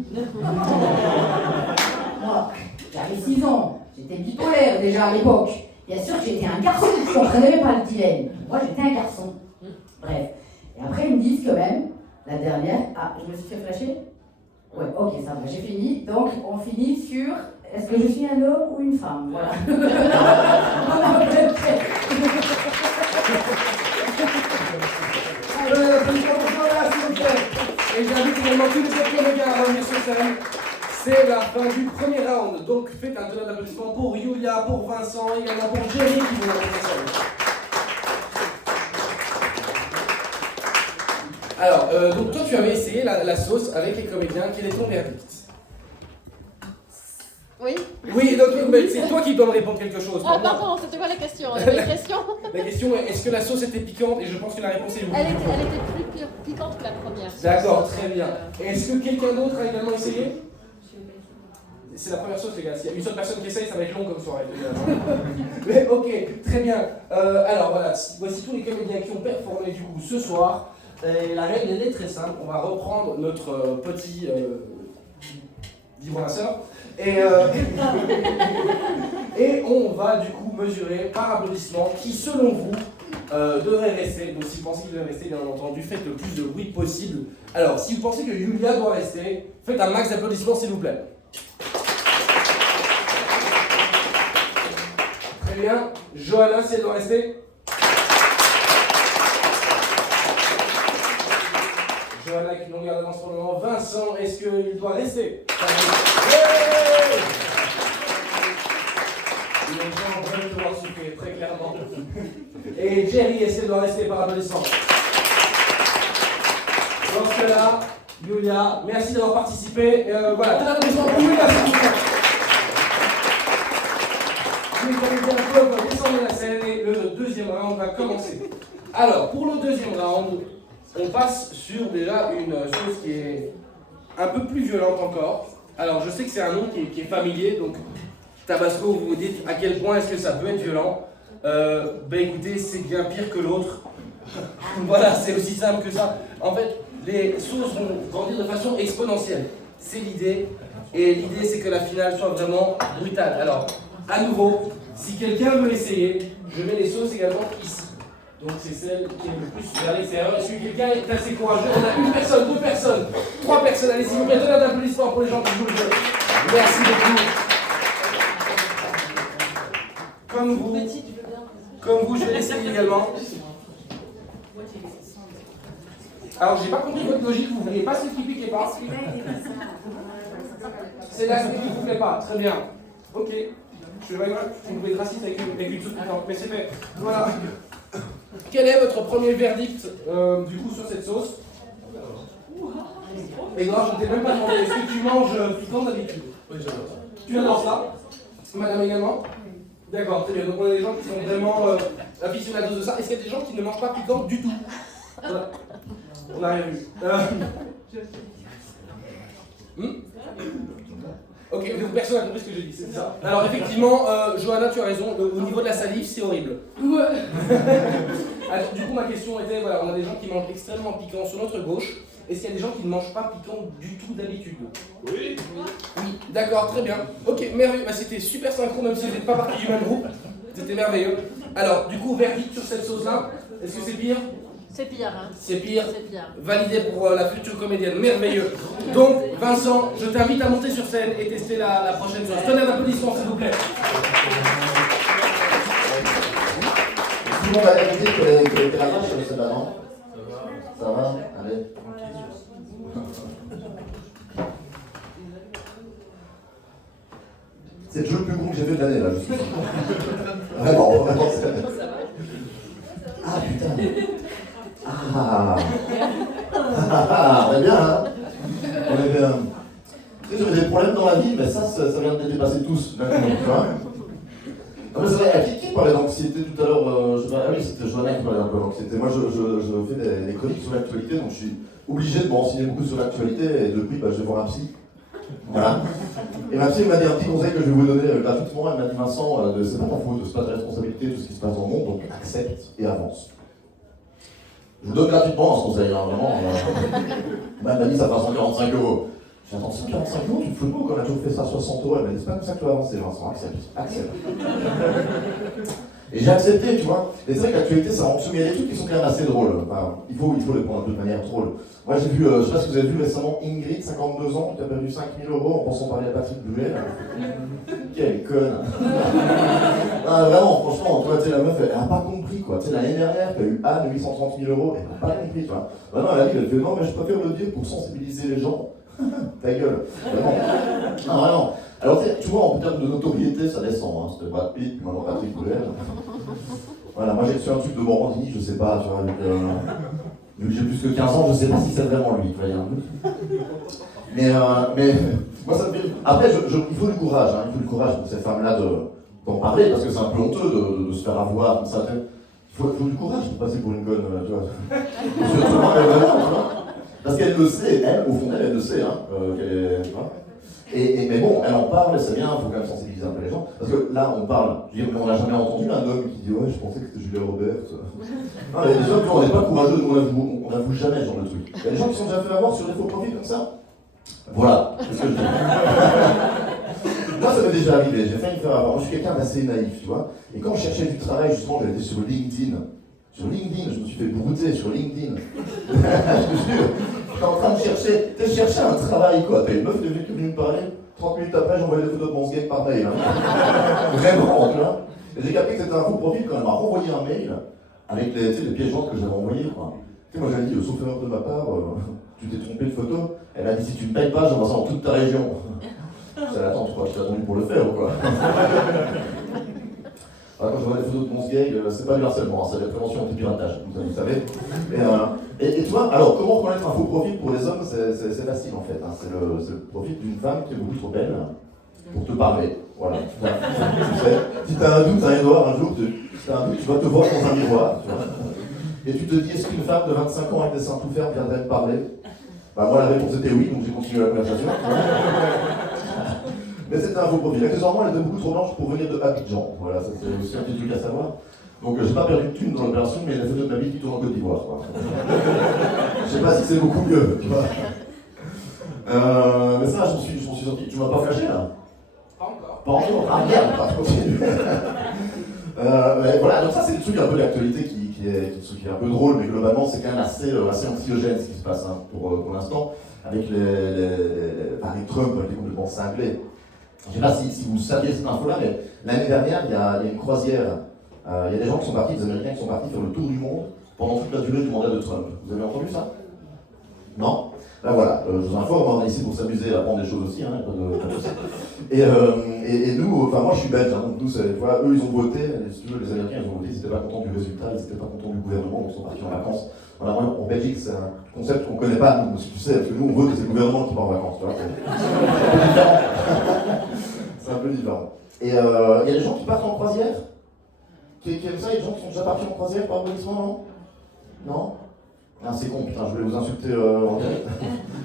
Moi, j'avais 6 ans, j'étais bipolaire déjà à l'époque. Bien sûr que j'étais un garçon, je ne comprenais pas le dilemme. Moi, j'étais un garçon. Bref. Et après, ils me disent quand même, la dernière... Ah, je me suis fait flasher? Ouais, ok, ça va, j'ai fini. Donc, on finit sur... Est-ce que je suis un homme ou une femme? Voilà. Et j'invite également tous les autres comédiens à revenir sur scène. C'est la fin du premier round. Donc faites un tonnerre d'applaudissements pour Yulia, pour Vincent, également pour Jerry qui vont revenir sur scène. Alors, donc toi tu avais essayé la sauce avec les comédiens. Quel est ton verdict? Oui. Oui, donc c'est toi qui dois me répondre quelque chose. Ah pardon, c'était quoi la question? Il y avait une question? La question est, est-ce que la sauce était piquante? Et je pense que la réponse est oui. Elle était plus piquante que la première. D'accord, très bien. Et est-ce que quelqu'un d'autre a également essayé? C'est la première sauce, les gars. S'il y a une seule personne qui essaye, ça va être long comme soirée. Mais ok, très bien. Alors voilà, voici tous les comédiens qui ont performé du coup ce soir. Et la règle, elle est très simple. On va reprendre notre petit vibrasseur. Et on va du coup mesurer par applaudissement qui, selon vous, devrait rester. Donc si vous pensez qu'il devrait rester, bien entendu, faites le plus de bruit possible. Alors, si vous pensez que Yulia doit rester, faites un max d'applaudissements, s'il vous plaît. bien. Johanna, si elle doit rester. Johanna qui nous regarde d'avance pour le moment. Vincent, est-ce qu'il doit rester? Ouais. Les gens veulent te voir souffler, très clairement. Et Jerry, est-ce qu'elle doit rester par applaudissement? Dans ce cas-là, Yulia, merci d'avoir participé. Voilà, tout applaudissement pour Yulia, s'il vous plaît. Les comédiens peuvent descendre de la scène et le deuxième round va commencer. Alors, pour le deuxième round, on passe sur déjà une chose qui est un peu plus violente encore. Alors, je sais que c'est un nom qui est familier, donc Tabasco, vous vous dites à quel point est-ce que ça peut être violent. Ben écoutez, c'est bien pire que l'autre. Voilà, c'est aussi simple que ça. En fait, les sauces vont grandir de façon exponentielle. C'est l'idée. Et l'idée, c'est que la finale soit vraiment brutale. Alors, à nouveau, si quelqu'un veut essayer, je mets les sauces également ici. Donc c'est celle qui est le plus vers l'extérieur. Est-ce que quelqu'un est assez courageux? On a une personne, deux personnes, trois personnes. Allez, s'il vous plaît, donnez un applaudissement pour les gens qui jouent le jeu. Merci beaucoup. Comme vous, je vais essayer également. Alors, j'ai pas compris votre logique. Vous ne vouliez pas ce qui pique et pas. C'est là ce qui ne vous plaît pas. Très bien. Ok. Je vais trouver raciste avec une soupe piquante, mais c'est fait. Voilà. Quel est votre premier verdict du coup sur cette sauce? Edouard, je ne t'ai même pas demandé, est-ce que tu manges piquant d'habitude? Oui, j'adore ça. Tu adores ça? Madame également? D'accord, très bien. Donc on a des gens qui sont vraiment aficionados de ça. Est-ce qu'il y a des gens qui ne mangent pas piquant du tout? Voilà. On n'a rien vu. Ok, donc personne n'a compris ce que j'ai dit, c'est ça. Alors effectivement, Johanna, tu as raison, au niveau de la salive, c'est horrible. Ouais. Alors du coup, ma question était, voilà, on a des gens qui mangent extrêmement piquant sur notre gauche. Est-ce qu'il y a des gens qui ne mangent pas piquant du tout d'habitude? Oui. Oui, d'accord, très bien. Ok, merveilleux. Bah, c'était super synchro, même si vous n'êtes pas partie du même groupe. C'était merveilleux. Alors, du coup, verdict sur cette sauce-là, est-ce que c'est pire? C'est pire, hein. C'est pire. C'est pire. Validé pour la future comédienne, merveilleux. Donc, Vincent, je t'invite à monter sur scène et tester la prochaine sauce. Tenez un applaudissement, s'il vous plaît. Tout le monde a validé que la vache, c'est là, non? Ça va? Allez. C'est le jeu le plus gros que j'ai fait de l'année, là, je suis. Vraiment, vraiment. Ah, putain. Ah. On est bien, hein? On est bien. Tu sais, j'avais des problèmes dans la vie, mais ça vient de les dépasser tous, d'un coup, tu vois? Non, mais c'est vrai, qui parlait d'anxiété tout à l'heure? Je sais pas, ah oui, c'était Johanna qui parlait un peu d'anxiété. Moi, je fais des chroniques sur l'actualité, donc je suis obligé de me renseigner beaucoup sur l'actualité, et depuis, bah, je vais voir un psy. Voilà. Et ma psy m'a dit un petit conseil que je vais vous donner gratuitement. Elle m'a dit, Vincent, c'est pas ta faute, c'est pas ta responsabilité de tout ce qui se passe dans le monde, donc accepte et avance. Je vous donne gratuitement ce conseil, hein, vraiment. Elle m'a dit, ça fera 145 €. J'ai dit, attends, 145 €, tu te fous de moi quand on a toujours fait ça à 60 €. Elle m'a dit, c'est pas comme ça que tu vas avancer, Vincent, accepte. Et j'ai accepté, tu vois. Et c'est vrai que l'actualité, ça rend il y a des trucs qui sont quand même assez drôles. Enfin, il faut les prendre un peu de manière drôle. Moi, j'ai vu, je sais pas si vous avez vu récemment Ingrid, 52 ans, qui a perdu 5 000 € en pensant parler à Patrick Bruel. Quelle conne. Ah, vraiment, franchement, tu sais, la meuf, elle a pas compris, quoi. Tu sais, l'année dernière, t'as eu Anne, 830 000 €, elle a pas compris, tu vois. Maintenant, elle a dit, elle fait, non, mais je préfère le dire pour sensibiliser les gens. Ta gueule. Vraiment. Non, vraiment. Alors, tu vois, en termes de notoriété, ça descend. Hein. C'était Brad Pitt, puis maintenant Patrick Bruel. Voilà, moi j'ai reçu un truc de Morandini, je sais pas, tu vois. Vu que j'ai plus que 15 ans, je sais pas si c'est vraiment lui, tu vois, il y a un doute. Mais moi ça me fait. Après, il faut du courage, hein, il faut du courage pour ces femmes-là d'en parler, parce que c'est un peu honteux de se faire avoir comme ça. Il faut du courage pour passer pour une conne, tu vois. Surtout, vraiment, tu vois. Parce qu'elle le sait, elle, au fond d'elle, elle le sait, hein, tu vois. Mais bon, elle en parle, c'est bien, il faut quand même sensibiliser un peu les gens. Parce que là, on parle, je veux dire, on n'a jamais entendu un homme qui dit ouais, je pensais que c'était Julia Roberts. Non, mais les hommes, on n'est pas courageux, on n'avoue jamais ce genre de truc. Il y a des gens qui sont déjà fait avoir sur des faux profils comme ça. Voilà, c'est ce que je dis. Moi, ça m'est déjà arrivé, j'ai failli me faire avoir. Moi, je suis quelqu'un d'assez naïf, tu vois. Et quand je cherchais du travail, justement, j'étais sur LinkedIn. Sur LinkedIn, je me suis fait brouter sur LinkedIn. Je te jure. J'étais en train de chercher un travail, quoi. T'as une meuf qui est venue me parler, 30 minutes après, j'envoyais des photos de mon skate par mail. Hein. Vraiment, tu vois. Et j'ai capté que c'était un faux profil quand elle m'a renvoyé un mail avec les, tu sais, les pièges jointes que j'avais envoyées, quoi. Tu sais, moi j'avais dit, sauf erreur de ma part, tu t'es trompé de photo. Elle a dit, si tu me payes pas, j'envoie ça dans toute ta région. C'est attends, tu crois que je t'ai attendu pour le faire ou quoi? Alors, quand je vois des photos de mon gay, c'est pas du harcèlement, c'est de la prévention anti-piratage, vous savez. Et toi, alors comment reconnaître un faux profil pour les hommes? C'est facile en fait. Hein. C'est le profil d'une femme qui est beaucoup trop belle pour te parler. Voilà. Tu sais, si tu as un doute, un jour, tu vas te voir dans un miroir. Tu vois, et tu te dis, est-ce qu'une femme de 25 ans avec des seins tout fermes viendrait te parler? Bah, moi, la réponse était oui, donc j'ai continué la conversation. Mais c'était un faux profil. Accessoirement, elle était beaucoup trop blanche pour venir de Abidjan. Voilà, ça c'est aussi un petit truc à savoir. Donc j'ai pas perdu de thune dans l'opération, mais la photo de ma vie qui tourne en Côte d'Ivoire. Je sais pas si c'est beaucoup mieux, tu vois. Mais ça, j'en suis sorti. Tu m'as pas flashé là? Pas encore. Pas encore? Ah merde, pas continue. Voilà, donc ça c'est des trucs un peu d'actualité qui est un peu drôle, mais globalement c'est quand même assez anxiogène ce qui se passe hein, pour l'instant, avec avec Trump qui est complètement cinglé. Je ne sais pas si vous saviez cette info-là, mais l'année dernière, il y a une croisière. Il y a des gens qui sont partis, des Américains qui sont partis faire le tour du monde pendant toute la durée du mandat de Trump. Vous avez entendu ça? Non? Ben voilà, je vous informe, on est ici pour s'amuser, apprendre des choses aussi, hein, pas de soucis. Et nous, enfin moi je suis belge, hein, donc nous, voilà, eux ils ont voté, si tu veux, les Américains ils ont voté, ils n'étaient pas contents du résultat, ils n'étaient pas contents du gouvernement, donc ils sont partis en vacances. Voilà, en Belgique, c'est un concept qu'on ne connaît pas, nous, tu sais, parce que nous on vote que c'est le gouvernement qui part en vacances, tu vois. C'est un peu différent. Et il y a des gens qui partent en croisière, qui aiment ça, il y a des gens qui sont déjà partis en croisière par applaudissement, non? Non? Ah, c'est con, putain, je voulais vous insulter en direct.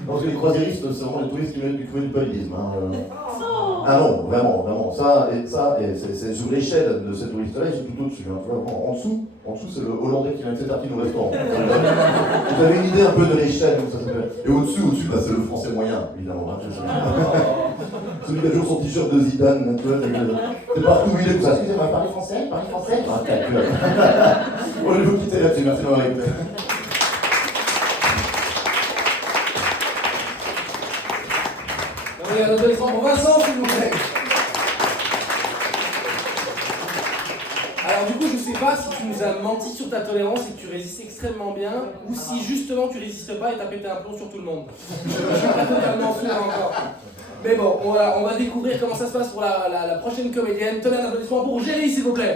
Parce que les croisiéristes, c'est vraiment les touristes qui méritent du tourisme. Hein. Ah non, vraiment. Ça, c'est sur l'échelle de ces touristes-là, ils sont plutôt dessus. Hein. En dessous, c'est le Hollandais qui vient de s'étartiner au restaurant. Vous avez une idée un peu de l'échelle, donc ça s'appelle. Et au-dessus, bah, c'est le français moyen, évidemment. Hein. Celui qui a toujours son t-shirt de Zidane, tu vois, c'est partout où il est, tout ça. Excusez-moi, parlez français? Ah, calcul. Bon, je vais vous quitter là-dessus, merci d'avoir écouté. Un applaudissement pour Vincent, s'il vous plaît. Alors du coup, je sais pas si tu nous as menti sur ta tolérance et que tu résistes extrêmement bien, ou si justement tu résistes pas et t'as pété un plomb sur tout le monde. Je suis pas totalement sûr encore. Mais bon, voilà, on va découvrir comment ça se passe pour la prochaine comédienne. Tenez un applaudissement pour Géry, s'il vous plaît.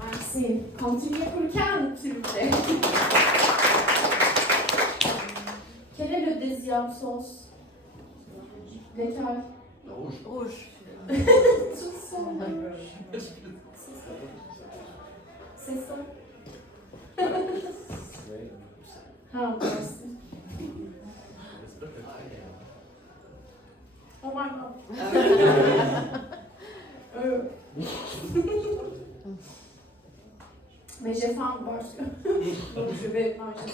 Merci. Continuez pour le calme, s'il vous plaît. Quelle est le deuxième sauce? Laquelle? Rouge. Tout ça. C'est ça. Ah, merci. Oh my god. Mais j'ai faim parce que donc je vais manger.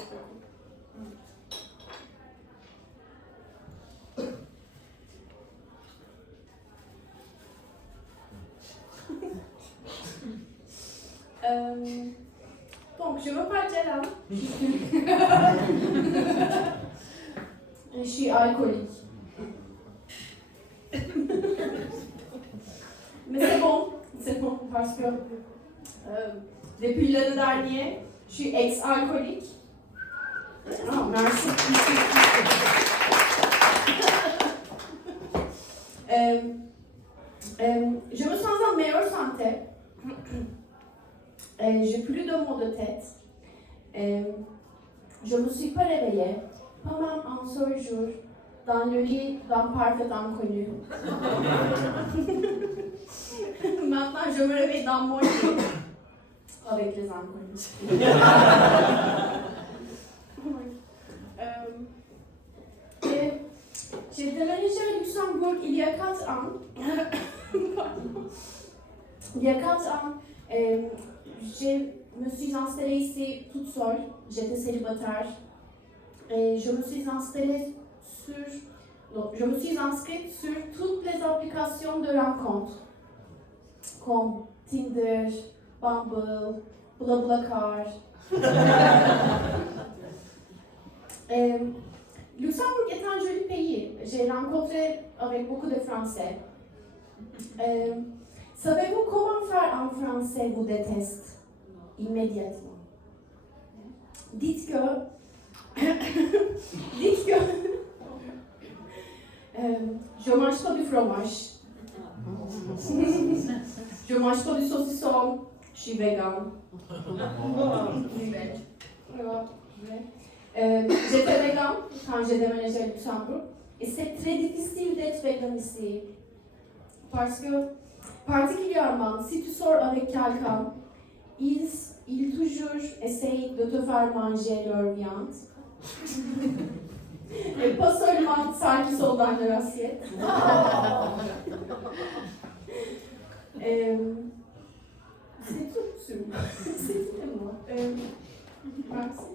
Donc, je m'appelle Jella. Je suis alcoolique. Mais c'est bon parce que depuis l'année dernière, je suis ex-alcoolique. Oh, merci. Je me sens en meilleure santé. J'ai plus de maux de tête. Je me suis pas réveillée pendant un seul jour dans le lit d'un parfait inconnu. Maintenant, je me réveille dans mon lit avec les inconnus. J'ai déménagé à Luxembourg il y a 4 ans. Il y a 4 ans, je me suis installée ici toute seule. J'étais célibataire. Et je me suis inscrite sur toutes les applications de rencontres, comme Tinder, Bumble, BlaBlaCar. Luxembourg est un joli pays. J'ai rencontré avec beaucoup de Français. Savez-vous comment faire en français vous déteste immédiatement? Dites que je mange pas du fromage. Je mange pas du saucisson. Je suis vegan. J'étais vegan quand j'ai déménagé à Luxembourg. Et c'est très difficile d'être vegan ici. Parce que, particulièrement, si tu sors avec quelqu'un, ils toujours essayent de te faire manger leur viande. Et pas seulement ça qui sont dans leur assiette. C'est tout. C'est tout de moi. Merci.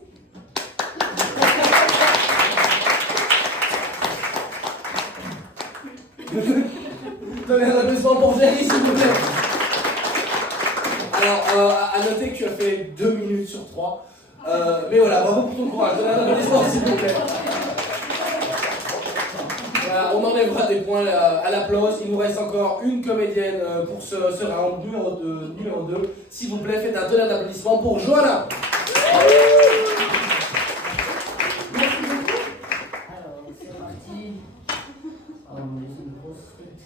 Donnez un applaudissement pour Jerry, s'il vous plaît. Alors, à noter que tu as fait 2 minutes sur 3. Mais voilà, bravo pour ton courage. Donnez un applaudissement, s'il vous plaît. Voilà, on enlèvera des points à l'applause. Il nous reste encore une comédienne pour ce round numéro 2. S'il vous plaît, faites un tonnerre d'applaudissements pour Johanna. Merci beaucoup. Alors, c'est parti. Oh, j'ai une grosse frite.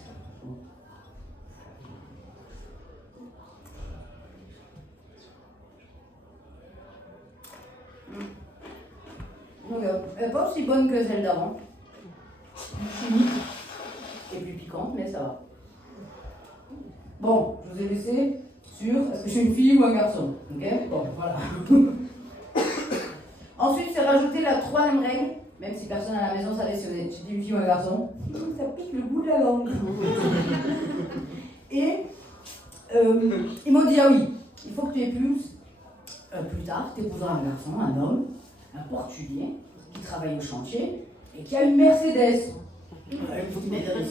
Donc, pas aussi bonne que celle d'avant. Chimique et plus piquante, mais ça va. Bon, je vous ai laissé sur est-ce que je suis une fille ou un garçon. Ok? Bon, voilà. Ensuite, c'est rajouter la 3e règle, même si personne à la maison savait si j'étais une fille ou un garçon. Ça pique le bout de la langue. Et ils m'ont dit ah oui, il faut que tu épouses plus tard, tu épouseras un garçon, un homme, un portugais qui travaille au chantier et qui a une Mercedes. Mais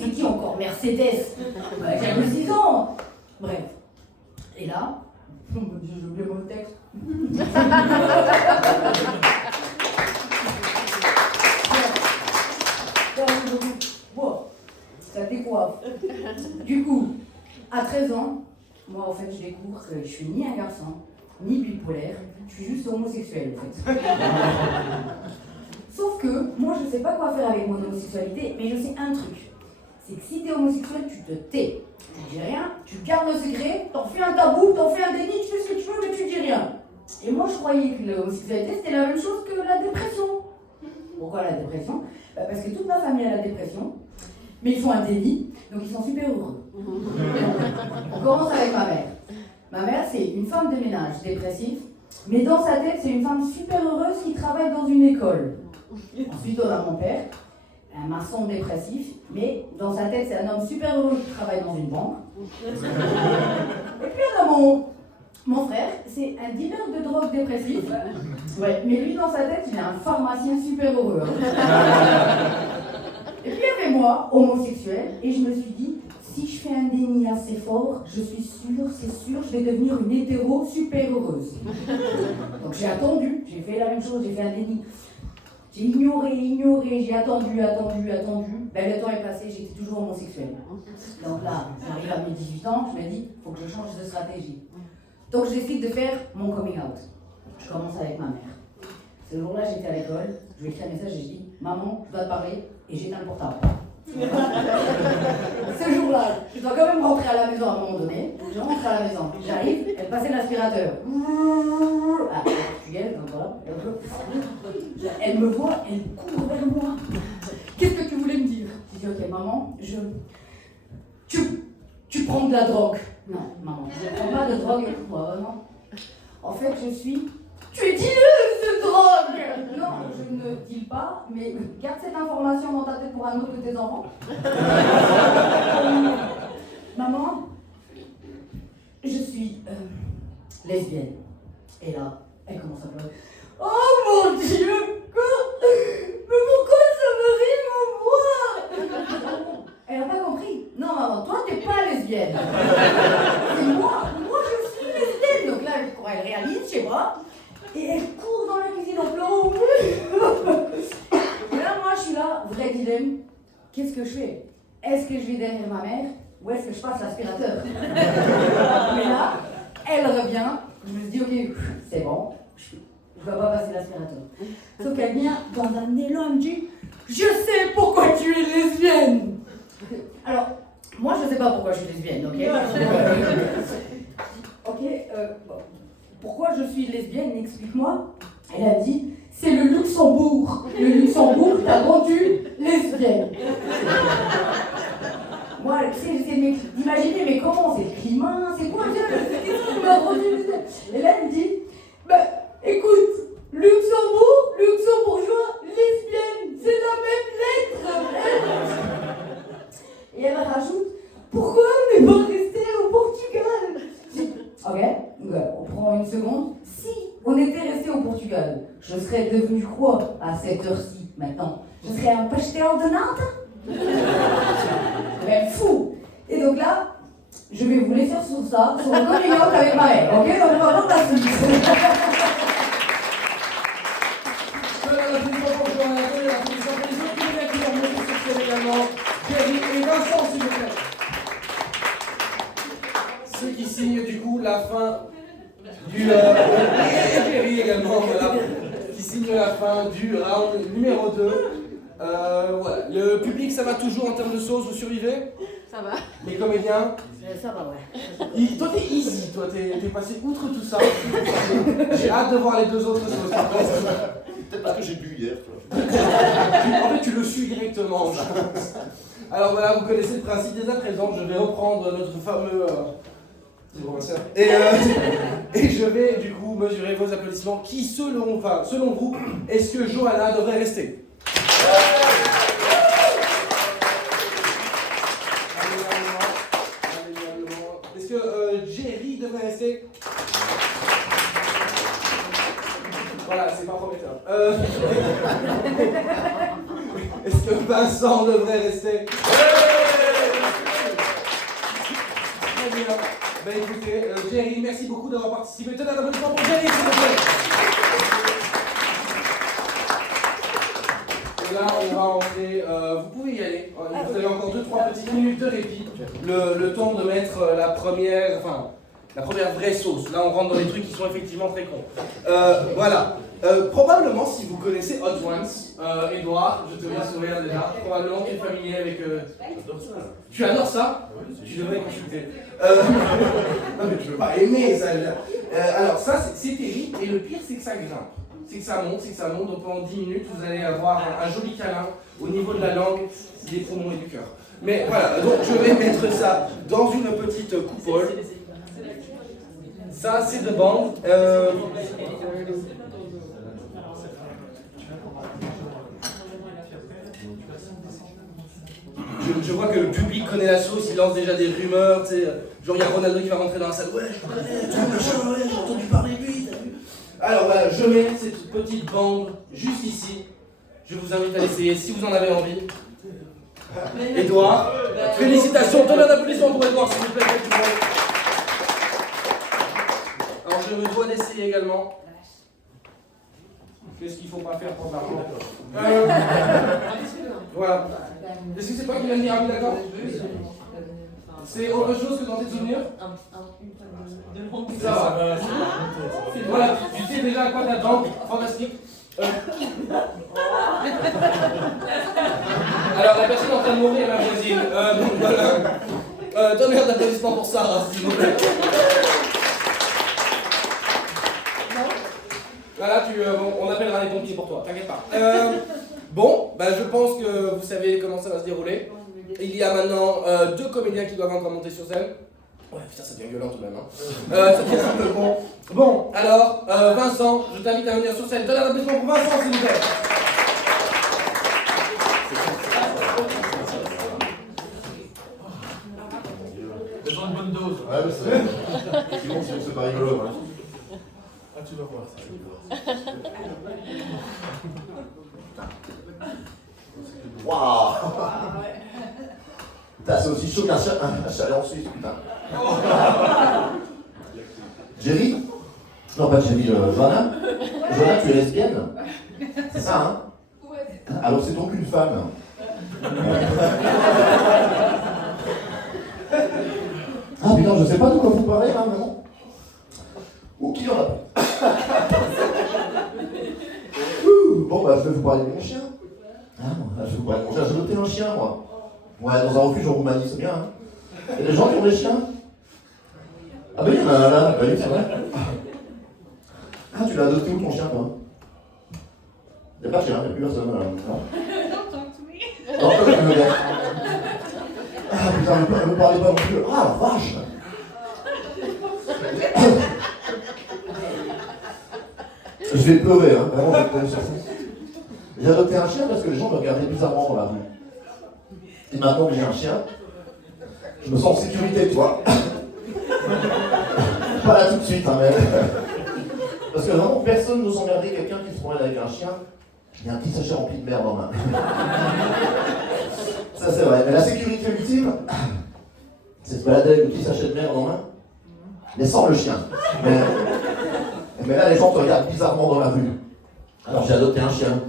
c'est qui encore Mercedes? J'avais 6 ans. Bref. Et là, j'ai oublié mon texte. Bon, ça décoiffe. Du coup, à 13 ans, moi en fait je découvre que je suis ni un garçon, ni bipolaire, je suis juste homosexuel en fait. Sauf que moi je sais pas quoi faire avec mon homosexualité, mais je sais un truc. C'est que si t'es homosexuel, tu te tais. Tu dis rien, tu gardes le secret, t'en fais un tabou, t'en fais un déni, tu fais ce que tu veux, mais tu dis rien. Et moi je croyais que l'homosexualité c'était la même chose que la dépression. Pourquoi la dépression? Parce que toute ma famille a la dépression, mais ils font un déni, donc ils sont super heureux. On commence avec ma mère. Ma mère c'est une femme de ménage dépressive, mais dans sa tête c'est une femme super heureuse qui travaille dans une école. Ensuite on a mon père, un maçon dépressif, mais dans sa tête c'est un homme super heureux qui travaille dans une banque. Et puis on a mon frère, c'est un dealer de drogue dépressif. Ouais, mais lui dans sa tête il est un pharmacien super heureux. Et puis il y avait moi, homosexuel, et je me suis dit, si je fais un déni assez fort, je suis sûre, c'est sûr, je vais devenir une hétéro super heureuse. Donc j'ai attendu, j'ai fait la même chose, j'ai fait un déni. J'ai ignoré, j'ai attendu. Ben, le temps est passé, j'étais toujours homosexuelle. Donc là, j'arrive à mes 18 ans, je me dis, il faut que je change de stratégie. Donc je décide de faire mon coming out. Je commence avec ma mère. Ce jour-là, j'étais à l'école, je lui ai écrit un message et je dis, maman, je dois te parler, et j'éteins le portable. Ce jour-là, je dois quand même rentrer à la maison à un moment donné. Je rentre à la maison, j'arrive, elle passait l'aspirateur. Ah, portugaise, donc voilà. Elle me voit, elle court vers moi. Qu'est-ce que tu voulais me dire? Je dis, ok maman, tu prends de la drogue. Non, maman, je ne prends pas de drogue. Non. En fait, tu es dealeuse de drogue. Non, je ne deal pas, mais garde cette information dans ta tête pour un autre de tes enfants. Maman, je suis lesbienne. Et là, elle commence à pleurer. Oh mon Dieu, quoi? Mais pourquoi ça me rime en moi? Elle n'a pas compris. Non maman, toi t'es pas lesbienne. C'est moi je suis lesbienne. Donc là, elle réalise, je sais pas. Et elle court dans la cuisine en pleurant. Et là, moi, je qu'est-ce que je fais? Est-ce que je vais derrière ma mère ou est-ce que je passe l'aspirateur? Mais là, elle revient, je me dis ok, c'est bon, je ne dois pas passer l'aspirateur. Sauf qu'elle vient dans un élan, elle me dit je sais pourquoi tu es lesbienne. Alors, moi je ne sais pas pourquoi je suis lesbienne, ok? Ok, bon. Pourquoi je suis lesbienne, explique-moi. Elle a dit c'est le Luxembourg. Le Luxembourg t'a rendu lesbienne. Moi, j'essaie d'imaginer, mais comment? C'est le climat? C'est quoi? Qu'est-ce qui m'a rendu lesbienne? Et là, elle me dit bah, écoute, Luxembourg, luxembourgeois, lesbienne, c'est la même lettre. Et elle rajoute pourquoi on n'est pas resté au Portugal? Ok, on prend une seconde. Si on était resté au Portugal, je serais devenue quoi à cette heure-ci maintenant? Je serais un pasteur de Nantes? Ben fou! Et donc là, je vais vous laisser sur ça, sur le coming out avec ma mère, ok? Donc on va voir la suite. Ceux qui signent du coup la fin du et Jerry également, voilà, qui signe la fin du round numéro 2. Voilà. Le public, ça va toujours en termes de sauce, vous survivez? Ça va. Les comédiens? Ça va, ouais. Toi t'es easy, toi t'es passé outre tout ça. J'ai hâte de voir les deux autres sauces. Peut-être parce que j'ai bu hier. Tu vois. En fait, tu le suis directement. Alors voilà, vous connaissez le principe dès à présent. Je vais reprendre notre fameux. Et je vais du coup mesurer vos applaudissements. Qui, selon vous, est-ce que Johanna devrait rester? Est-ce que Jerry devrait rester? Voilà, c'est pas prometteur. Est-ce que Vincent devrait rester? Très bien. Ben écoutez, Jerry, merci beaucoup d'avoir participé. Tenez un applaudissement pour Jerry, s'il vous plaît. Et là, on va entrer. Vous pouvez y aller. Vous avez encore 2-3 petites minutes de répit. Le temps de mettre la première vraie sauce. Là, on rentre dans des trucs qui sont effectivement très cons. Voilà. Probablement, si vous connaissez Hot Ones, Edouard, je te vois sourire déjà. Probablement tu es familier avec. Tu adores ça? Tu devrais consulter. Non, mais tu veux pas aimer ça. Alors, ça, c'est terrible. Et le pire, c'est que ça grimpe. C'est que ça monte, Donc pendant 10 minutes, vous allez avoir un joli câlin au niveau de la langue, des poumons et du cœur. Mais voilà, donc je vais mettre ça dans une petite coupole. Ça, c'est de bande. Je vois que le public connaît la sauce, il lance déjà des rumeurs, tu sais, genre il y a Ronaldo qui va rentrer dans la salle, ouais, je connais, tu vois, machin, ouais, j'ai entendu parler de lui, t'as vu? Alors voilà, je mets cette petite bande juste ici, je vous invite à l'essayer si vous en avez envie. Edouard, félicitations, donnez un applaudissement pour Edouard, s'il vous plaît, tout le monde. Alors je me dois d'essayer également. Qu'est-ce qu'il ne faut pas faire pour l'argent? Voilà. Est-ce que c'est toi qui viens de dire un peu d'accord? C'est autre chose que dans tes souvenirs? Ça va. Voilà, tu sais déjà à quoi t'attends. Fantastique. Alors la personne en train de mourir, ma voisine. Voilà. Donnez un applaudissement pour Sarah, s'il vous plaît. Voilà, on appellera les pompiers pour toi, t'inquiète pas. Bon, je pense que vous savez comment ça va se dérouler. Il y a maintenant 2 comédiens qui doivent encore monter sur scène. Ouais, putain, ça devient violent tout de même. Ça devient un peu bon. Bon, alors, Vincent, je t'invite à venir sur scène. Donne un applaudissement pour Vincent, s'il vous plaît. Besoin de bonne dose. Ouais, mais c'est. Sinon, c'est pas rigolo. Hein. Ah, tu vas voir ça. Waouh! Putain, c'est aussi chaud qu'un chalet en Suisse, putain. Jerry? Non, pas Jerry, Johanna? Johanna, tu es lesbienne? C'est ça, hein? Ouais. Alors c'est donc une femme. Ah putain, je sais pas de quoi vous parlez là, vraiment. Ou qui en a? Bon, bah, je vais vous parler de mon chien. Ah, je vais vous parler de mon chien. J'ai adopté un chien, moi. Ouais, dans un refuge en Roumanie, c'est bien, hein. Il y a des gens qui ont des chiens? Ah, bah, il y en a un là, bah, oui, c'est vrai. Ah, tu l'as adopté où ton chien, toi? Il n'y a pas de chien, il n'y a plus personne, non? Non, toi, tu veux bien. Ah, putain, ne me parlez pas non plus. Ah, la vache! Je vais pleurer, hein, vraiment, je vais pleurer sur ça. J'ai adopté un chien parce que les gens me regardaient bizarrement dans la rue. Et maintenant que j'ai un chien, je me sens en sécurité, tu vois. Pas là tout de suite, hein, mais... Parce que vraiment, personne n'ose emmerder quelqu'un qui se promène avec un chien. Il y a un petit sachet rempli de merde en main. Ça, c'est vrai. Mais la sécurité ultime, c'est de se balader avec le petit sachet de merde en main, mais sans le chien. Mais là, les gens te regardent bizarrement dans la rue. Alors, j'ai adopté un chien.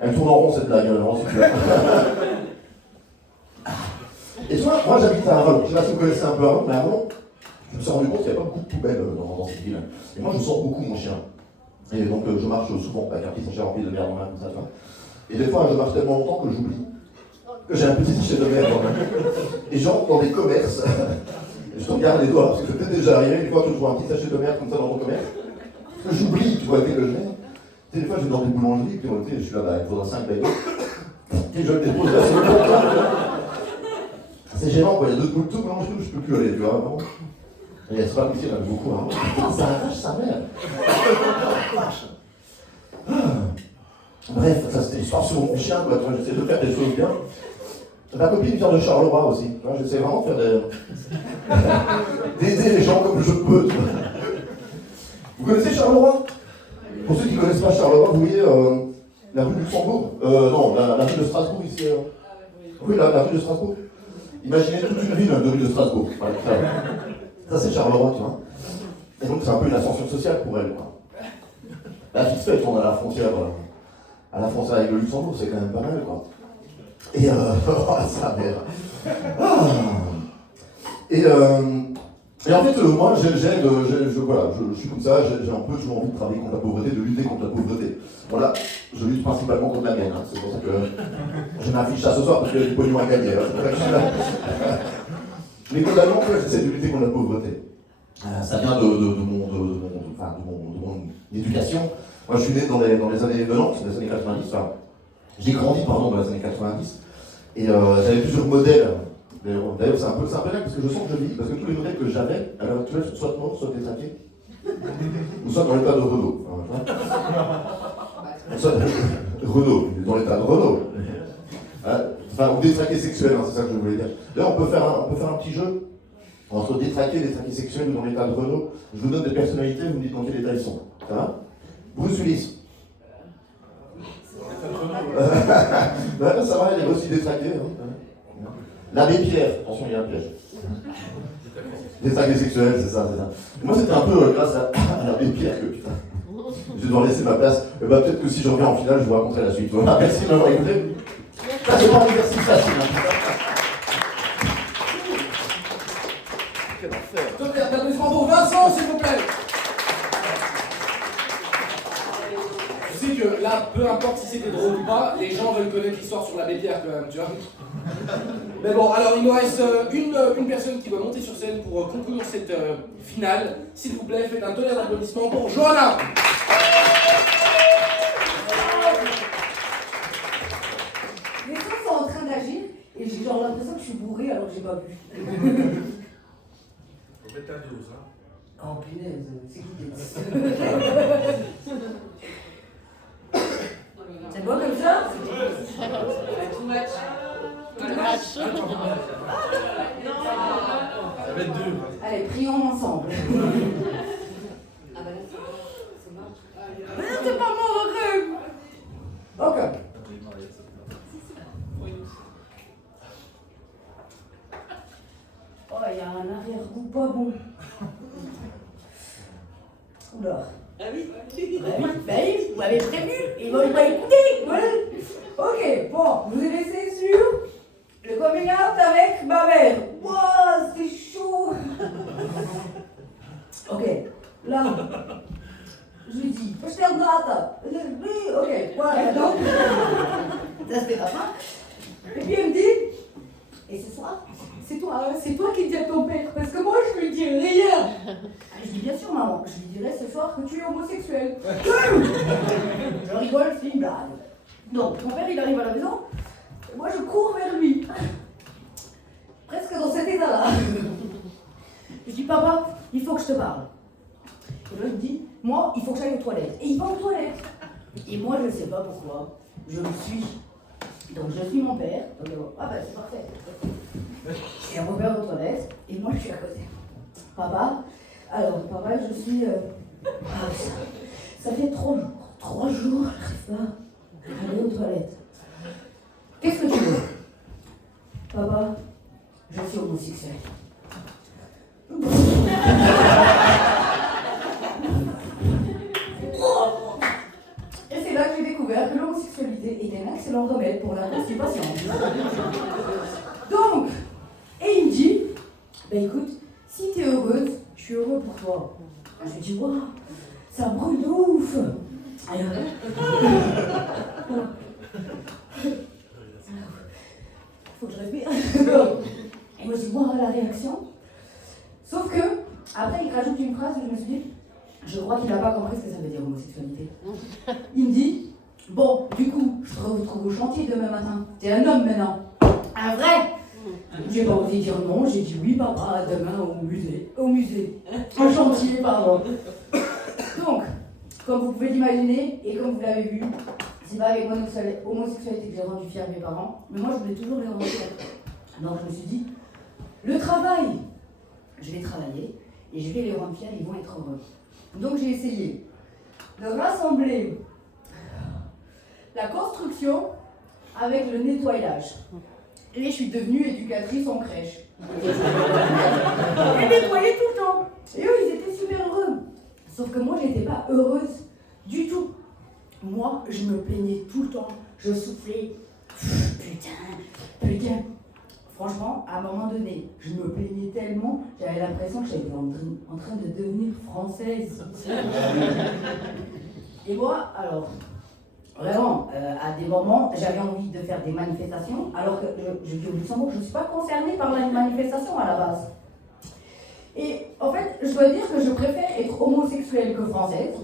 Elle tourne en rond, cette blague. Et tu vois, moi, j'habite à Arlon. Je sais pas si vous connaissez un peu Arlon, mais Arlon, je me suis rendu compte qu'il n'y a pas beaucoup de poubelles dans cette ville. Et moi, je sors beaucoup mon chien. Et donc, je marche souvent avec un petit sachet rempli de merde en main, comme ça, tu vois. Et des fois, je marche tellement longtemps que j'oublie que j'ai un petit sachet de merde en main. Et j'entre dans des commerces. Et je te regarde les doigts, parce que c'était déjà arrivé une fois que je vois un petit sachet de merde comme ça dans ton commerce. Parce que j'oublie, tu vois, dès que je mets. Tu sais, des fois, je vais dans des boulangeries, puis je suis là, bah, il faudra 5 bagels. Et je le dépose là sur le comptoir. C'est gênant, quoi. Il y a 2 boulangeries où je peux plus aller, tu vois, vraiment. Et c'est pas possible, il y en a beaucoup, hein. Putain, ça arrache sa mère. Bref, ça c'était l'histoire sur mon chien, quoi. Tu vois, j'essaie de faire des choses bien. Ma copine vient de Charleroi aussi. Tu vois, j'essaie vraiment de faire d'aider les gens comme je peux. Tu vois. Vous connaissez Charleroi? Pour ceux qui ne connaissent pas Charleroi, vous voyez la rue de Luxembourg? Non, la rue de Strasbourg ici. Oui, la rue de Strasbourg. Imaginez toute une ville de rue de Strasbourg. Voilà, ça c'est Charleroi, tu vois. Et donc c'est un peu une ascension sociale pour elle, quoi. La fille se fait tourner à la frontière avec le Luxembourg, c'est quand même pas mal, quoi. Et ça mère. Et en fait, moi, je suis comme ça, j'ai un peu toujours envie de travailler contre la pauvreté, de lutter contre la pauvreté. Voilà, je lutte principalement contre la mienne, hein. C'est pour ça que je m'affiche ça ce soir, parce qu'il y a du pognon à gagner, hein. C'est pour ça que je suis là. Mais globalement, j'essaie de lutter contre la pauvreté. Ça vient de mon éducation. Moi, je suis né dans les années 90, les années 90. Enfin, j'ai grandi, dans les années 90. Et j'avais plusieurs modèles. D'ailleurs, c'est un peu dingue parce que je sens que je vis, parce que tous les modèles que j'avais, à l'heure actuelle, sont soit morts, soit détraqués, ou soit dans l'état de Renault. Soit Renault, dans l'état de Renault. Enfin, ou détraqués sexuels, hein, c'est ça que je voulais dire. D'ailleurs, on peut faire un petit jeu entre détraqués sexuels ou dans l'état de Renault. Je vous donne des personnalités, vous me dites dans quel état ils sont. Ça va? Bruce Willis. Ouais, ça va, il est aussi détraqué. Hein. L'abbé Pierre, attention, il y a un piège. Détraqué sexuel, c'est ça. Moi, c'était un peu grâce à l'abbé Pierre que, putain, je dois laisser ma place. Bah, peut-être que si je reviens en finale, je vous raconterai la suite. Voilà, merci de m'avoir écouté. Ça, c'est pas un exercice facile. Hein. Quel enfer. Applaudissements pour Vincent, s'il vous plaît. Je sais que là, peu importe si c'était drôle ou pas, les gens veulent connaître l'histoire sur l'abbé Pierre quand même, tu vois. Mais bon, alors il nous reste une personne qui va monter sur scène pour conclure cette finale. S'il vous plaît, faites un tonnerre d'applaudissements pour Johanna. Les gens sont en train d'agir et j'ai genre l'impression que je suis bourrée alors que j'ai pas bu. Faut mettre ta dose, hein. Oh punaise, c'est qui c'est bon comme ça? Too much. Ça va être dur. Allez, prions ensemble. Mais non, c'est pas mon regret. Ok. Oh, il y a un arrière-goût pas bon. Oula. Ah oui? Bah oui, vous m'avez prévenu, ils m'ont pas écouté, ouais. Ok, bon, je vous ai laissé sur le coming out avec ma mère. Wow, c'est chaud. Ok, là, je lui dis, je t'ai oui, ok, voilà, donc, ça c'était la fin. Et puis elle me dit, et ce soir, c'est toi qui dis à ton père, parce que moi je lui dis rien. Je dis, bien sûr maman, je lui dirai ce soir que tu es homosexuel. Je rigole, c'est une blague. Donc, mon père il arrive à la maison, et moi je cours vers lui. Presque dans cet état-là. Je dis, papa, il faut que je te parle. Et là, il me dit, moi, il faut que j'aille aux toilettes. Et il va aux toilettes. Et moi, je ne sais pas pourquoi, je le suis. Donc, je suis mon père. Donc, ah ben, c'est parfait. Et mon père aux toilettes, et moi, je suis à côté. Papa, alors, papa, je suis... ça fait 3 jours. 3 jours, je n'arrive pas à aller aux toilettes. Qu'est-ce que tu veux? Papa, je suis homosexuel. Et c'est là que j'ai découvert que l'homosexualité était un excellent remède pour la constipation. Donc, et il me dit, ben écoute, si t'es heureuse, je suis heureux pour toi. Je lui dis, waouh, ça brûle de ouf. Faut que je respire. Et moi je dis, waouh, la réaction. Sauf que, après il rajoute une phrase où je me suis dit, je crois qu'il n'a pas compris ce que ça veut dire homosexualité. Il me dit, bon, du coup, je te retrouve au chantier demain matin. T'es un homme maintenant. Un vrai. J'ai pas osé dire non, j'ai dit oui papa, demain au musée. Au musée. Au chantier, pardon. Donc, comme vous pouvez l'imaginer, et comme vous l'avez vu, c'est pas avec mon homosexualité que j'ai rendu fier mes parents, mais moi je voulais toujours les rendre fiers. Donc je me suis dit, le travail, je vais travailler, et je vais les rendre fiers, ils vont être heureux. Donc j'ai essayé de rassembler la construction avec le nettoyage. Et je suis devenue éducatrice en crèche. Et nettoyer tout le temps. Et eux, ils étaient super heureux. Sauf que moi, je n'étais pas heureuse du tout. Moi, je me plaignais tout le temps. Je soufflais. Putain. Franchement, à un moment donné, je me plaignais tellement, j'avais l'impression que j'étais en train de devenir française. Et moi, alors, vraiment, à des moments, j'avais envie de faire des manifestations, alors que je vis au Luxembourg, je ne suis pas concernée par la manifestation à la base. Et en fait, je dois dire que je préfère être homosexuelle que française.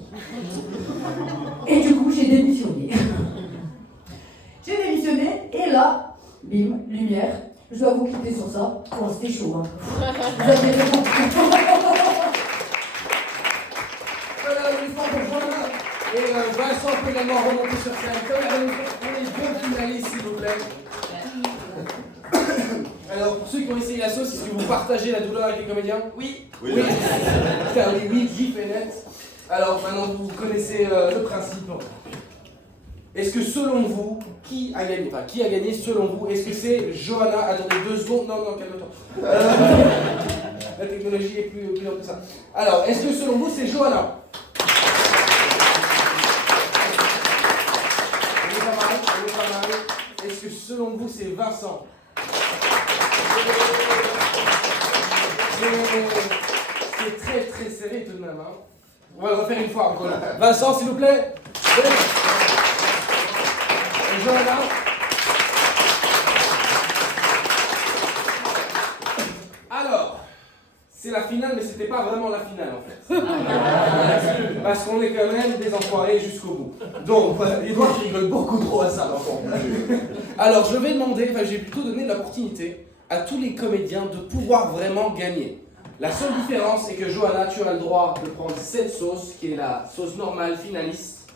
Et du coup, j'ai démissionné. J'ai démissionné, et là, bim, lumière. Je dois vous quitter sur ça. Oh, c'était chaud, hein. Vous avez raison. Voilà, l'applaudissement pour Jean-Marc. Et Vincent peut également remonter sur scène. On est deux finalistes, s'il vous plaît. Alors, pour ceux qui ont essayé la sauce, est-ce que vous partagez la douleur avec les comédiens? Oui. Oui. Putain, oui, vif et net. Alors, maintenant, vous connaissez le principe. Est-ce que selon vous, qui a gagné? Enfin, qui a gagné selon vous? Est-ce que c'est Johanna? Attendez 2 secondes. Non, calme-toi. La technologie est plus lente que ça. Alors, est-ce que selon vous, c'est Johanna? Elle est pas mal. Est-ce que selon vous, c'est Vincent? C'est très serré tout de même. Hein. On va le refaire une fois encore. Vincent, s'il vous plaît. Et Johanna. Alors, c'est la finale, mais c'était pas vraiment la finale en fait. Parce qu'on est quand même des enfoirés jusqu'au bout. Donc, les gens qui rigolent beaucoup trop à ça. Alors, je vais demander, j'ai plutôt donné l'opportunité à tous les comédiens de pouvoir vraiment gagner. La seule différence, c'est que Johanna, tu as le droit de prendre cette sauce, qui est la sauce normale finaliste,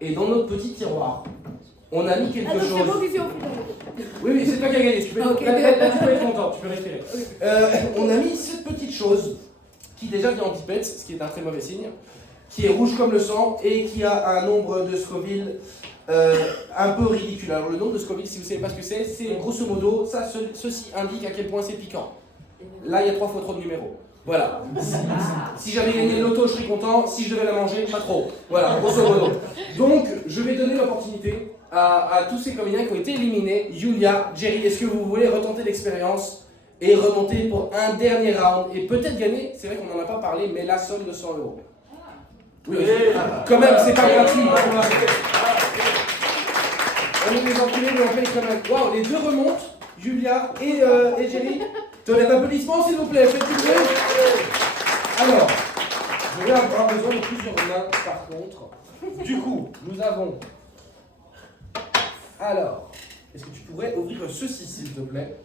et dans notre petit tiroir, on a mis quelque chose. Oui, c'est toi qui as gagné. Tu peux, là, tu peux être content, tu peux respirer. On a mis cette petite chose qui déjà vient en pipette, ce qui est un très mauvais signe, qui est rouge comme le sang et qui a un nombre de Scoville un peu ridicule. Alors le nombre de Scoville, si vous ne savez pas ce que c'est grosso modo, ceci indique à quel point c'est piquant. Là, il y a 3 fois trop de numéros. Voilà. Si j'avais gagné le loto, je serais content. Si je devais la manger, pas trop. Voilà, grosso modo. Donc, je vais donner l'opportunité à tous ces comédiens qui ont été éliminés. Julia, Jerry, est-ce que vous voulez retenter l'expérience et remonter pour un dernier round et peut-être gagner, c'est vrai qu'on n'en a pas parlé, mais la somme de 100 €. Oui, quand même, c'est pas gratuit. On est des enculés, mais on paye quand même. Waouh, les deux remontent, Julia et Jerry. Tenez un applaudissement, s'il vous plaît, faites du bruit. Alors, je vais avoir besoin de plusieurs mains, par contre. Du coup, nous avons... Alors, est-ce que tu pourrais ouvrir ceci, s'il te plaît?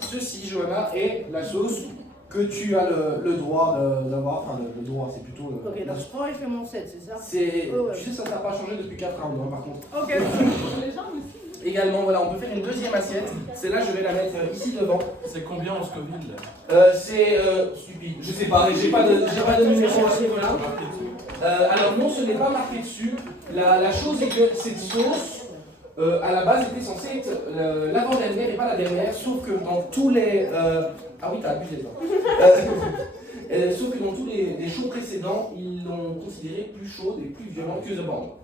Ceci, Johanna, est la sauce que tu as le droit d'avoir. Enfin, le droit, c'est plutôt... Ok, donc je prends et je fais mon set, c'est ça? C'est... Oh, ouais. Tu sais, ça n'a pas changé depuis 4 ans, par contre. Ok. Les gens aussi. Également, voilà, on peut faire une deuxième assiette. Celle-là, je vais la mettre ici devant. C'est combien en Scoville là? C'est stupide. Je sais pas, j'ai pas de numéro à ce niveau-là. Alors non, ce n'est pas marqué dessus. La chose est que cette sauce, à la base, était censée être l'avant-dernière et pas la dernière, sauf que dans tous les... Ah oui, t'as abusé, toi. Sauf que dans tous les shows précédents, ils l'ont considéré plus chaude et plus violente que The Band.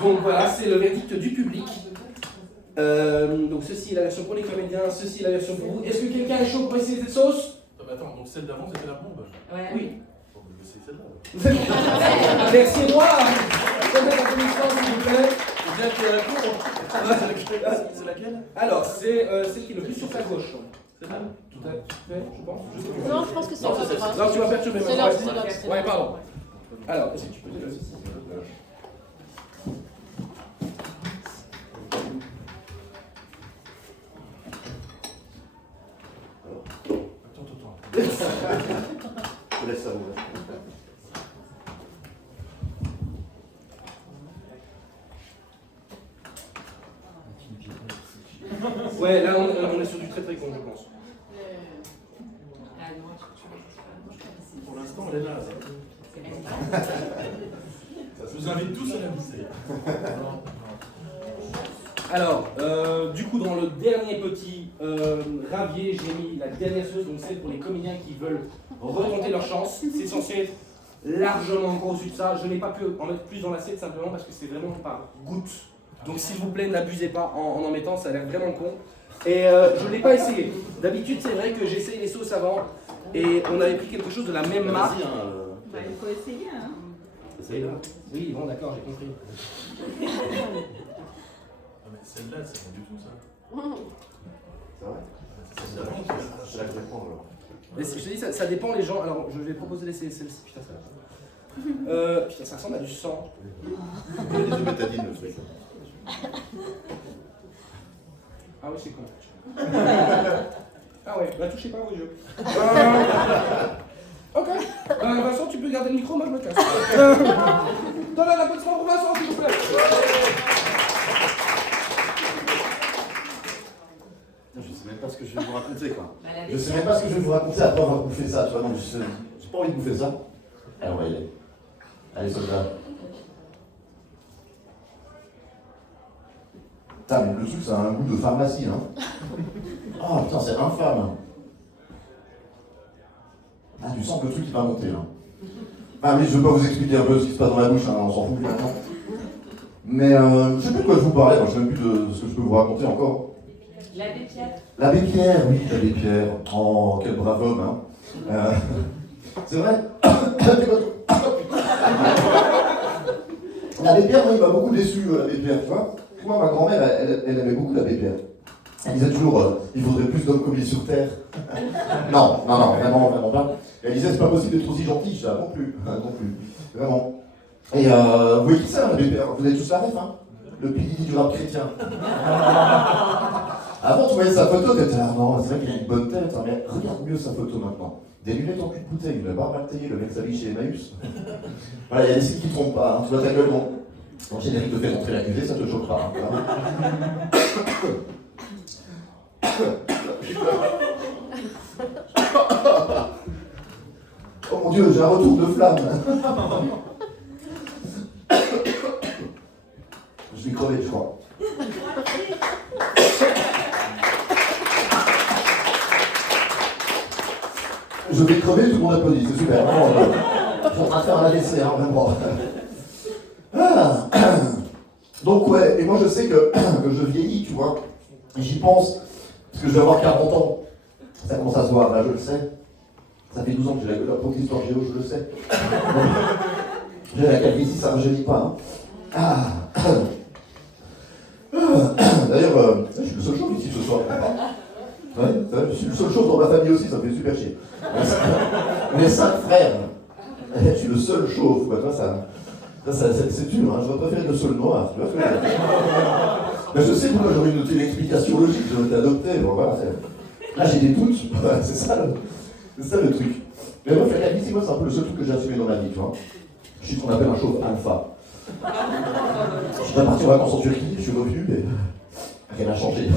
Donc voilà, c'est le verdict du public. Donc ceci est la version pour les comédiens, ceci est la version pour vous. Est-ce que quelqu'un est chaud pour essayer cette sauce? Attends, donc celle d'avant c'était la bombe? Oui. Bon, je vais essayer celle-là. Merci moi. Faites un applaudissement s'il vous plaît. Bien qu'il y a la cour. C'est laquelle? Alors, c'est celle qui est le plus sur ta gauche. Celle-là? Tout à fait, je pense. Non, je pense que c'est Non, l'autre. c'est- Non, tu vas perturber C'est ma l'autre, voix. c'est l'autre. Ouais, pardon. Alors, est-ce que tu peux dire ceci? Attends. Je te laisse ça ouvrir. Ouais, là on est sur du très très con, je pense. Pour l'instant, elle est là. Je vous invite tous à la goûter. Alors, du coup, dans le dernier petit ravier, j'ai mis la dernière sauce, donc celle pour les comédiens qui veulent retenter leur chance. C'est censé être largement encore au-dessus de ça. Je n'ai pas pu en mettre plus dans l'assiette simplement parce que c'est vraiment par goutte. Donc s'il vous plaît, n'abusez pas en mettant, ça a l'air vraiment con. Et je ne l'ai pas essayé. D'habitude, c'est vrai que j'essaye les sauces avant et on avait pris quelque chose de la même marque. Vas-y, Bah, il faut essayer, hein. essaye là. Oui, bon, d'accord, j'ai compris. Ah, mais celle-là, c'est pas du tout ça. C'est vrai? C'est celle d'avant qui Je la vais prendre alors. Mais je te dis, ça dépend les gens. Alors, je vais proposer d'essayer celle-ci. Putain, putain, ça ressemble à du sang. Il y a des bétadines le truc. Ah oui, c'est con. Ah ouais, bah touchez pas vos yeux. Ok. Vincent, tu peux garder le micro, moi je me casse. Donne un applaudissement pour Vincent, s'il vous plaît. Je sais même pas ce que je vais vous raconter quoi. Je sais même pas ce que je vais vous raconter après avoir bouffé ça, tu vois, donc j'ai pas envie de bouffer ça. Allez, on va y aller. Allez, soldat. Putain, mais le truc, ça a un goût de pharmacie, hein. Oh putain, c'est infâme. Ah, tu sens que le truc il va monter là. Ah, mais je veux pas vous expliquer un peu ce qui se passe dans la bouche, hein, on s'en fout plus maintenant. Mais je sais plus de quoi je vous parlais, moi je sais même plus de ce que je peux vous raconter encore. L'abbé Pierre. L'abbé Pierre, oui, l'abbé Pierre. Oh, quel brave homme, hein. C'est vrai. L'abbé Pierre, moi, il m'a beaucoup déçu, l'abbé Pierre, tu vois. Moi, ma grand-mère, elle aimait beaucoup l'abbé Pierre. Elle disait toujours, il faudrait plus d'hommes comme lui sur Terre. Non, vraiment pas. Elle disait, c'est pas possible d'être aussi gentil, ça, non plus, vraiment. Et vous voyez qui c'est, l'abbé Pierre? Vous avez tous la rêve, hein. Le pilier du rap chrétien. Avant, tu voyais sa photo, tu étais là, non, c'est vrai qu'il a une bonne tête, hein, mais regarde mieux sa photo maintenant. Des lunettes en cul de bouteille, une barbe mal taillée, le mec s'habille chez Emmaüs. Voilà, il y a des sites qui ne trompent pas, hein. Tu vois ta gueule, bon. En générique de fait rentrer l'accusé, ça te choque pas. Hein, oh mon Dieu, j'ai un retour de flamme. Je vais crever, je crois. Je vais crever, tout le monde applaudit, c'est super. Vraiment, je suis en train de faire un AVC, hein, vraiment. Ah. Donc ouais, et moi je sais que je vieillis, tu vois. Et j'y pense, parce que je vais avoir 40 ans. Ça commence à se voir, là, je le sais. Ça fait 12 ans que j'ai la peau d'histoire géo, je le sais. J'ai la calvitie, ça ne me gêne pas. Hein. D'ailleurs, je suis le seul chauve ici ce soir. Ouais, je suis le seul chauve dans ma famille aussi, ça me fait super chier. Mes 5 frères, je suis le seul chauve. Quoi, toi, c'est dur, hein. J'aurais préféré le seul noir. Tu vois ce que je veux dire. Mais je sais pourquoi j'aurais une explication logique, j'aurais été adopté. Bon, voilà, là j'ai des doutes, c'est ça le truc. Mais bref, la calvitie, moi c'est un peu le seul truc que j'ai assumé dans ma vie, tu vois. Je suis ce qu'on appelle un chauve alpha. Je suis pas parti en vacances en Turquie, je suis revenu, mais rien n'a changé.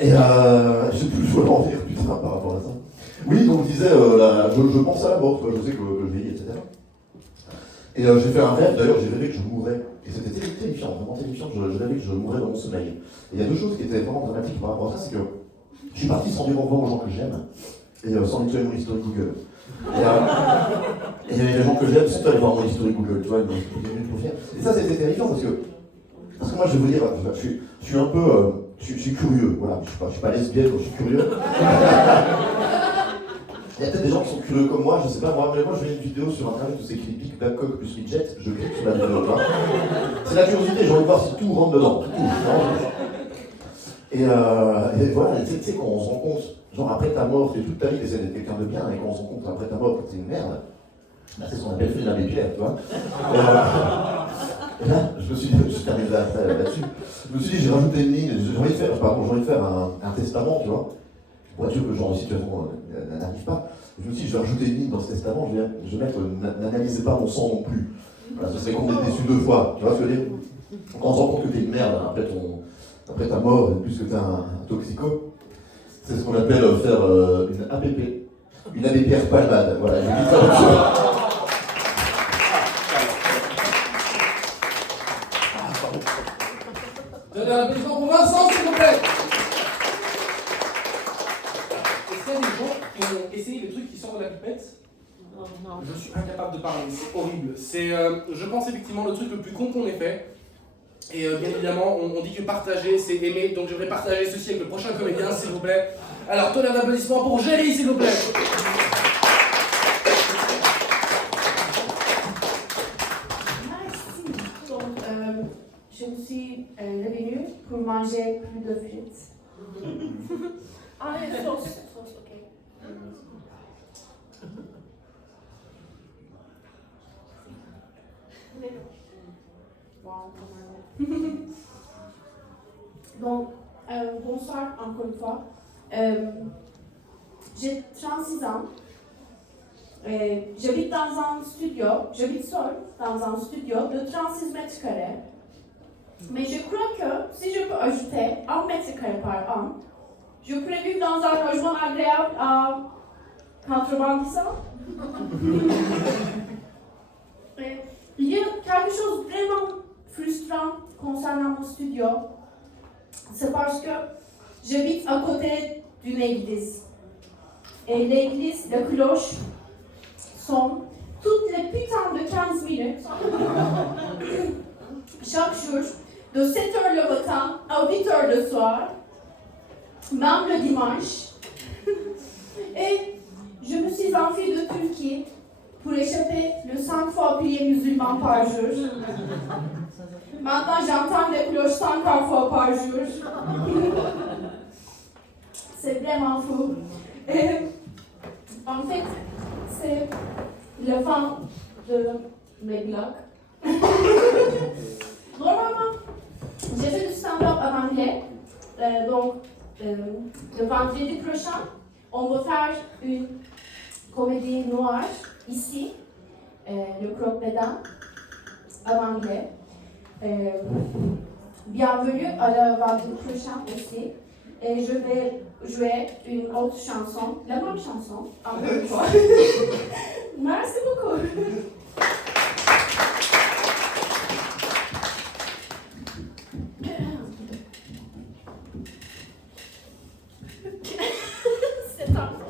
Et je sais plus où en dire, putain, par rapport à ça. Oui, donc je disais, je pense à la mort, je sais que je vieillis, etc. Et j'ai fait un rêve, d'ailleurs, j'ai rêvé que je mourrais. Et c'était terrifiant, vraiment terrifiant, je rêvais que je mourrais dans mon sommeil. Et il y a deux choses qui étaient vraiment dramatiques par rapport à ça, c'est que je suis parti sans dire au revoir aux gens que j'aime, et sans nettoyer mon historique Google. Et les gens que j'aime sont allés voir mon historique Google, tu vois, ils m'ont venu pour faire. Et ça, c'était terrifiant parce que moi, je vais vous dire, je suis un peu, je suis curieux, voilà, je suis pas lesbienne, je suis curieux. Il y a peut-être des gens qui sont curieux comme moi, je sais pas moi, mais moi je mets une vidéo sur internet où c'est écrit Big Babcock plus Midget, je clique sur la vidéo, tu vois. C'est la curiosité, j'ai envie de voir si tout rentre dedans, tout. Et voilà, tu sais, quand on se rend compte, genre après ta mort, tu es toute ta vie d'essayer d'être quelqu'un de bien, et quand on se rend compte après ta mort que t'es une merde, bah, c'est ce qu'on appelle fait l'abbé Pierre, tu vois. Et là, je me suis dit, je termine là-dessus, je me suis dit, j'ai rajouté une ligne, j'ai envie de faire un testament, tu vois. Pour être sûr que le genre de situation n'arrive pas. Je me suis dit, je vais rajouter une ligne dans ce testament, je vais mettre n'analysez pas mon sang non plus. Voilà, ce serait qu'on est déçu 2 fois, tu vois ce que je veux dire. Quand on se rend compte que t'es une merde après ta mort, puisque t'es un toxico, c'est ce qu'on appelle faire une APP, une ABPR palmade. Voilà, j'ai dit ça là-dessus. Donnez un applaudissement pour Vincent, s'il vous plaît. Est-ce qu'il y a des gens qui ont essayé des trucs qui sortent de la pipette? Non. Je suis incapable de parler, c'est horrible. C'est, je pense effectivement, le truc le plus con qu'on ait fait. Et bien évidemment, on dit que partager, c'est aimer. Donc je vais partager ceci avec le prochain comédien, s'il vous plaît. Alors, tonnerre d'applaudissements pour Géry, s'il vous plaît. Merci. Donc, je me suis revenue pour manger plus de frites. Ah, les sauces, ok. Donc, bonsoir encore une fois. J'ai 36 ans. J'habite dans un studio, j'habite seule dans un studio de 36 mètres carrés. Mais je crois que si je peux ajouter 1 mètre carré par an, je pourrais vivre dans un logement agréable à 90 ans. Il y a quelque chose de vraiment frustrant concernant mon studio. C'est parce que j'habite à côté d'une église. Et l'église, les cloches sont toutes les putains de 15 minutes. Chaque jour, de 7h le matin à 8h le soir, même le dimanche. Et je me suis enfuie de Turquie pour échapper le 5 fois prier musulman par jour. Maintenant, j'entends les cloches 50 fois par jour. C'est vraiment fou. Et, en fait, c'est le vent de mes blogs. Normalement, j'ai fait du stand-up en anglais. Donc, le vendredi prochain, on va faire une comédie noire ici, le Croque-Bédin, en anglais. Bienvenue à le vendredi prochain aussi. Et je vais jouer une autre chanson, la même chanson, encore une fois. Merci beaucoup. C'est un peu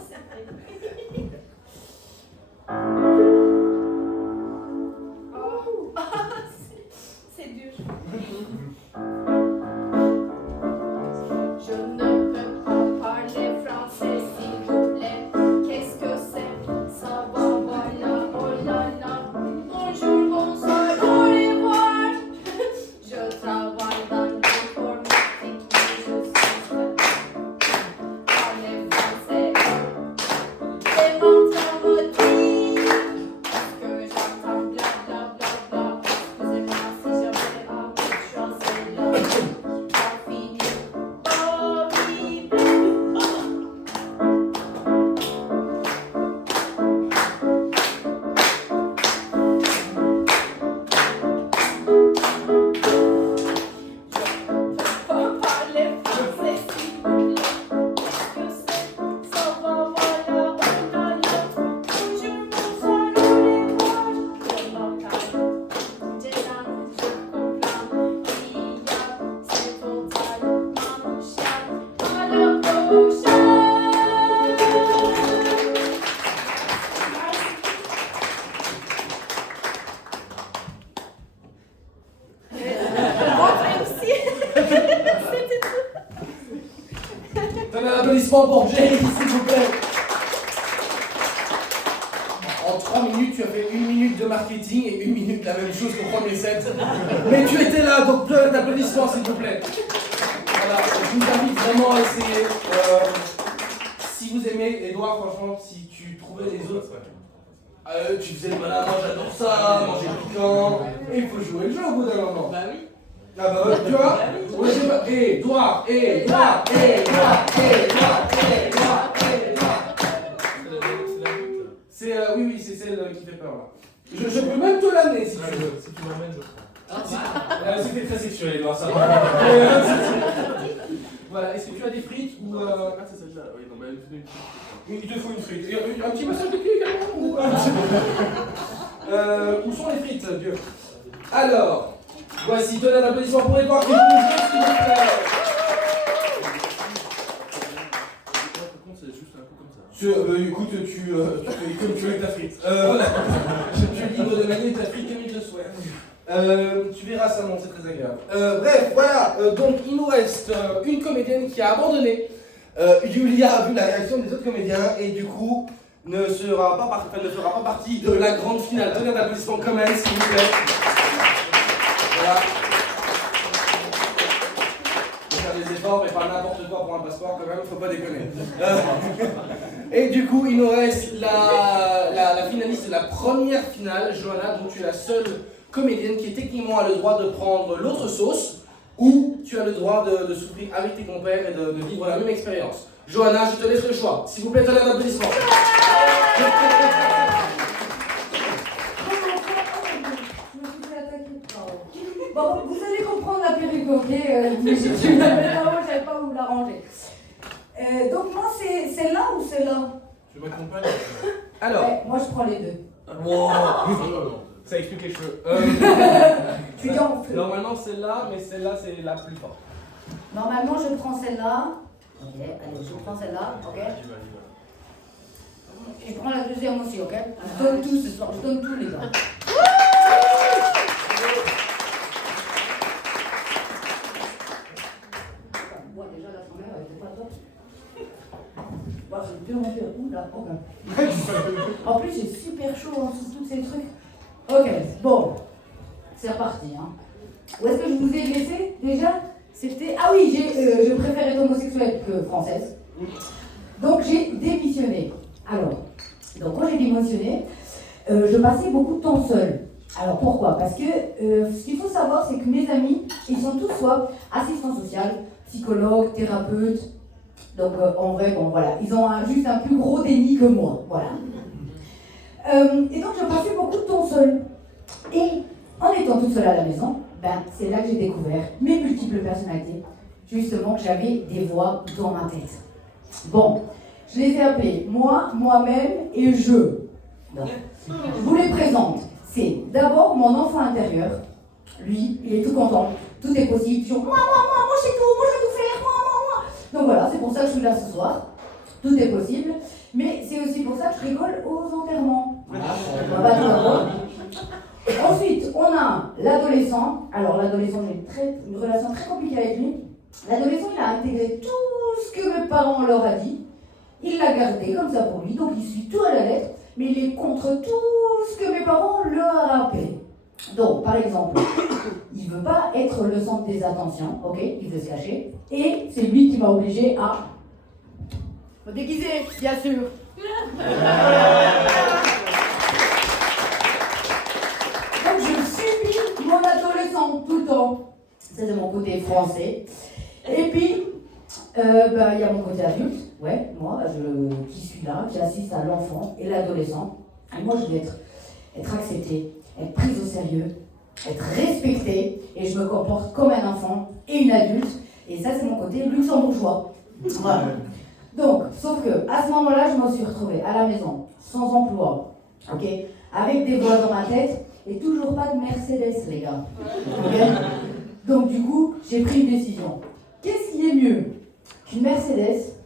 Donnez un applaudissement pour Jay, s'il vous plaît. En 3 minutes, tu as fait 1 minute de marketing et 1 minute la même chose qu'au premier set. Mais tu étais là, donc donne un applaudissement, s'il vous plaît. Voilà, je vous invite vraiment à essayer. Si vous aimez, Edouard, franchement, si tu trouvais les autres. Tu faisais le malin, moi j'adore ça, manger piquant. Et il faut jouer le jeu au bout d'un moment. Bah oui. Ah bah ouais, tu vois? Ouais, c'est pas. Edouard. C'est oui, c'est celle qui fait peur là. Je peux même te l'amener si tu veux. Si tu m'emmènes, je prends. C'était très sexuel, Edouard, ça va. Voilà, est-ce que tu as des frites ou. Ah, c'est celle-là. Oui, non, mais Il te faut une frite. Et un petit massage de pied également ou... Où sont les frites, Dieu? Alors, voici, donnez un applaudissement pour Edouard qui nous joue, s'il vous plaît. Par contre, c'est juste un coup comme ça. Écoute, tu fais comme tu veux avec ta frite. Voilà. Je suis libre de manier ta frite comme il le souhaite. Tu verras ça, non, c'est très agréable. Bref, voilà. Donc, il nous reste une comédienne qui a abandonné. Julia a vu la réaction des autres comédiens et du coup ne fera pas partie de la grande finale. Donnez un applaudissement quand même, s'il vous plaît. Voilà. Faut faire des efforts, mais pas n'importe quoi pour un passeport quand même, faut pas déconner. Et du coup, il nous reste la finaliste de la première finale, Johanna, dont tu es la seule comédienne qui techniquement a le droit de prendre l'autre sauce. Ou tu as le droit de souffrir avec tes compères et de vivre la même expérience. Johanna, je te laisse le choix. S'il vous plaît, donnez un applaudissement. Je me suis fait attaquer. Bon, vous allez comprendre la perruque, ok? Je ne savais pas où la ranger. Donc moi, c'est celle-là ou celle-là? Tu m'accompagnes? Alors. Ouais, moi, je prends les deux. Wow. Ça explique les cheveux. Tu dis en feu. Normalement celle-là, mais celle-là c'est la plus forte. Normalement, je prends celle-là. Ok, allez, je prends celle-là, ok? Je prends la deuxième aussi, ok? Je donne tout ce soir, je donne tout, les gars. Moi, déjà, la première, elle était pas top. Bon, c'est tellement fait. Ouh là, ok. En plus, c'est super chaud hein, sur tous ces trucs. Ok, bon, c'est reparti. Hein. Où est-ce que je vous ai laissé déjà? C'était. Ah oui, je préfère être homosexuelle que française. Donc j'ai démissionné. Alors, donc quand j'ai démissionné, je passais beaucoup de temps seule. Alors pourquoi? Parce que ce qu'il faut savoir, c'est que mes amis, ils sont tous soit assistants sociaux, psychologues, thérapeutes. Donc en vrai, bon voilà, ils ont juste un plus gros déni que moi. Voilà. Et donc je passais beaucoup de temps seule. Et en étant toute seule à la maison, ben, c'est là que j'ai découvert mes multiples personnalités. Justement, que j'avais des voix dans ma tête. Bon, je les ai appelées moi, moi-même et je. Donc, je vous les présente. C'est d'abord mon enfant intérieur. Lui, il est tout content. Tout est possible. Toujours, moi, je sais tout, moi je vais tout faire, moi. Donc voilà, c'est pour ça que je suis là ce soir. Tout est possible. Mais c'est aussi pour ça que je rigole aux enterrements. Ensuite, on a l'adolescent. Alors l'adolescent, j'ai une relation très compliquée avec lui. L'adolescent, il a intégré tout ce que mes parents leur a dit. Il l'a gardé comme ça pour lui, donc il suit tout à la lettre, mais il est contre tout ce que mes parents leur ont rappelé. Donc, par exemple, il ne veut pas être le centre des attentions, ok? Il veut se cacher. Et c'est lui qui m'a obligé à me déguiser, bien sûr. Donc je subis mon adolescent tout le temps. Ça c'est mon côté français. Et puis, il y a mon côté adulte. Ouais, moi, qui suis là, qui assiste à l'enfant et l'adolescent. Et moi, je veux être acceptée, être prise au sérieux, être respectée. Et je me comporte comme un enfant et une adulte. Et ça, c'est mon côté luxembourgeois. Voilà. Donc, sauf que à ce moment-là, je me suis retrouvée à la maison, sans emploi, ok, avec des voix dans ma tête et toujours pas de Mercedes, les gars. Okay. Donc, du coup, j'ai pris une décision. Qu'est-ce qui est mieux qu'une Mercedes,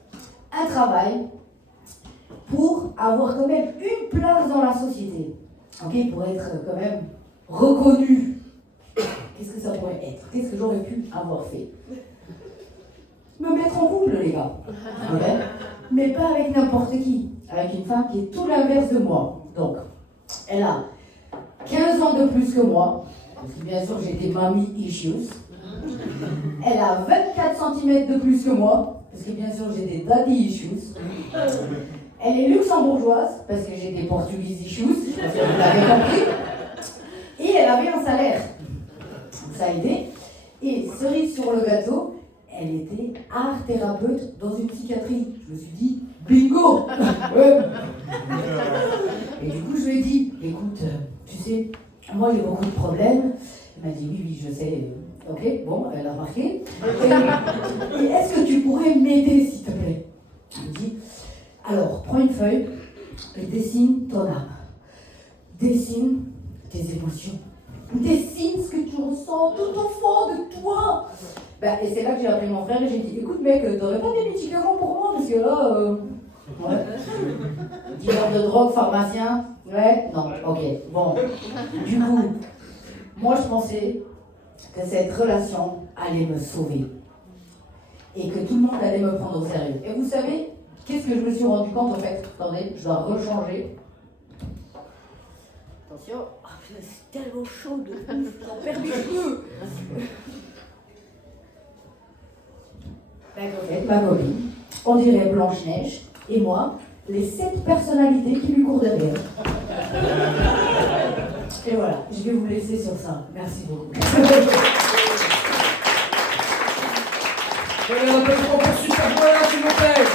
un travail, pour avoir quand même une place dans la société, ok, pour être quand même reconnu? Qu'est-ce que ça pourrait être? Qu'est-ce que j'aurais pu avoir fait? me mettre en couple, les gars. Ouais. Mais pas avec n'importe qui. Avec une femme qui est tout l'inverse de moi. Donc, elle a 15 ans de plus que moi. Parce que bien sûr, j'ai des mommy issues. Elle a 24 cm de plus que moi. Parce que bien sûr, j'ai des daddy issues. Elle est luxembourgeoise. Parce que j'ai des portugais issues. Parce que vous l'avez compris. Et elle avait un salaire. Ça a aidé. Et cerise sur le gâteau, elle était art thérapeute dans une psychiatrie. Je me suis dit, bingo. Ouais. Et du coup, je lui ai dit, écoute, tu sais, moi j'ai beaucoup de problèmes. Elle m'a dit, oui, oui, je sais. Ok, bon, elle a remarqué. Et est-ce que tu pourrais m'aider, s'il te plaît? Je me dis, alors, prends une feuille et dessine ton âme. Dessine tes émotions. Dessine ce que tu ressens tout au fond de toi. Ben, et c'est là que j'ai appelé mon frère et j'ai dit, écoute mec, t'aurais pas des médicaments pour moi? Parce que là, ouais. Dealer de drogue, pharmacien? Ouais? Non, ok. Bon. Du coup, moi je pensais que cette relation allait me sauver. Et que tout le monde allait me prendre au sérieux. Et vous savez, qu'est-ce que je me suis rendu compte en fait? Attendez, je dois rechanger. Attention, c'est tellement chaud de ouf, j'en perds mes cheveux. En fait, ma copine, on dirait Blanche-Neige, et moi, les 7 personnalités qui lui courent derrière. Et voilà, je vais vous laisser sur ça. Merci beaucoup. Prenez un peu de temps pour Super Joanna, s'il vous plaît.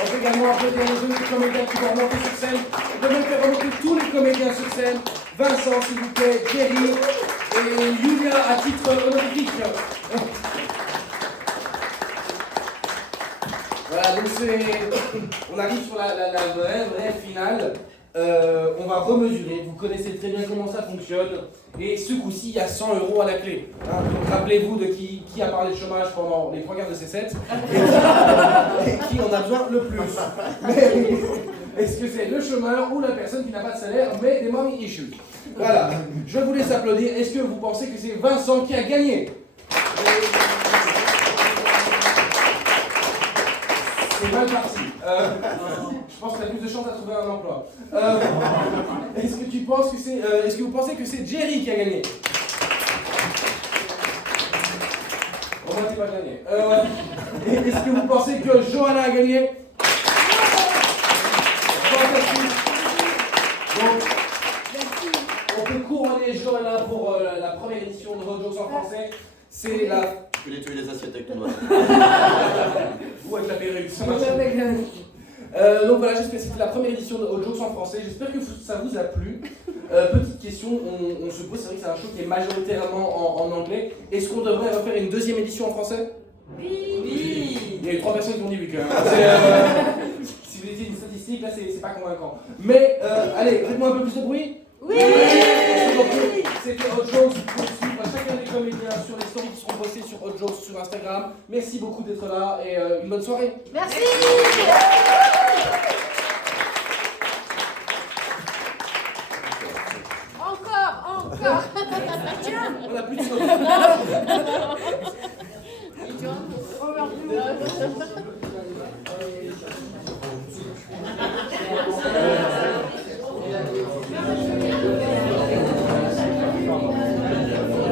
On peut également applaudir les autres comédiens qui vont remonter sur scène. On peut même faire remonter tous les comédiens sur scène. Vincent, s'il vous plaît, Jerry et Julia à titre honorifique. Voilà, donc on arrive sur la vraie finale. On va remesurer, vous connaissez très bien comment ça fonctionne. Et ce coup-ci, il y a 100 € à la clé. Hein, donc rappelez-vous de qui a parlé de chômage pendant les 3 quarts de ces 7 et qui en a besoin le plus. Mais est-ce que c'est le chômeur ou la personne qui n'a pas de salaire mais des mommy issues? Voilà, je vous laisse applaudir. Est-ce que vous pensez que c'est Vincent qui a gagné? C'est mal parti. Je pense que tu as plus de chance à trouver un emploi. Est-ce que vous pensez que c'est Jerry qui a gagné? Au moins, tu pas gagné. Est-ce que vous pensez que Johanna a gagné? Fantastique. Donc, on peut couronner Johanna pour la première édition de Hot Jokes en français. C'est la... Tu peux nettoyer les assiettes avec ton doigt. Ou avec la perruque, ça marche. Donc voilà, j'espère que c'était la première édition de Hot Jokes en français. J'espère que ça vous a plu. Petite question, on se pose, c'est vrai que c'est un show qui est majoritairement en anglais. Est-ce qu'on devrait refaire une deuxième édition en français? Oui. Il y a eu 3 personnes qui ont dit oui quand même. Si vous étiez une statistique, là c'est pas convaincant. Mais allez, faites-moi un peu plus de bruit. Oui. C'était Hot Jokes. Vous pouvez suivre chacun des comédiens sur les stories qui seront postées sur Hot Jokes sur Instagram. Merci beaucoup d'être là et une bonne soirée. Merci. Encore. On a plus de choses.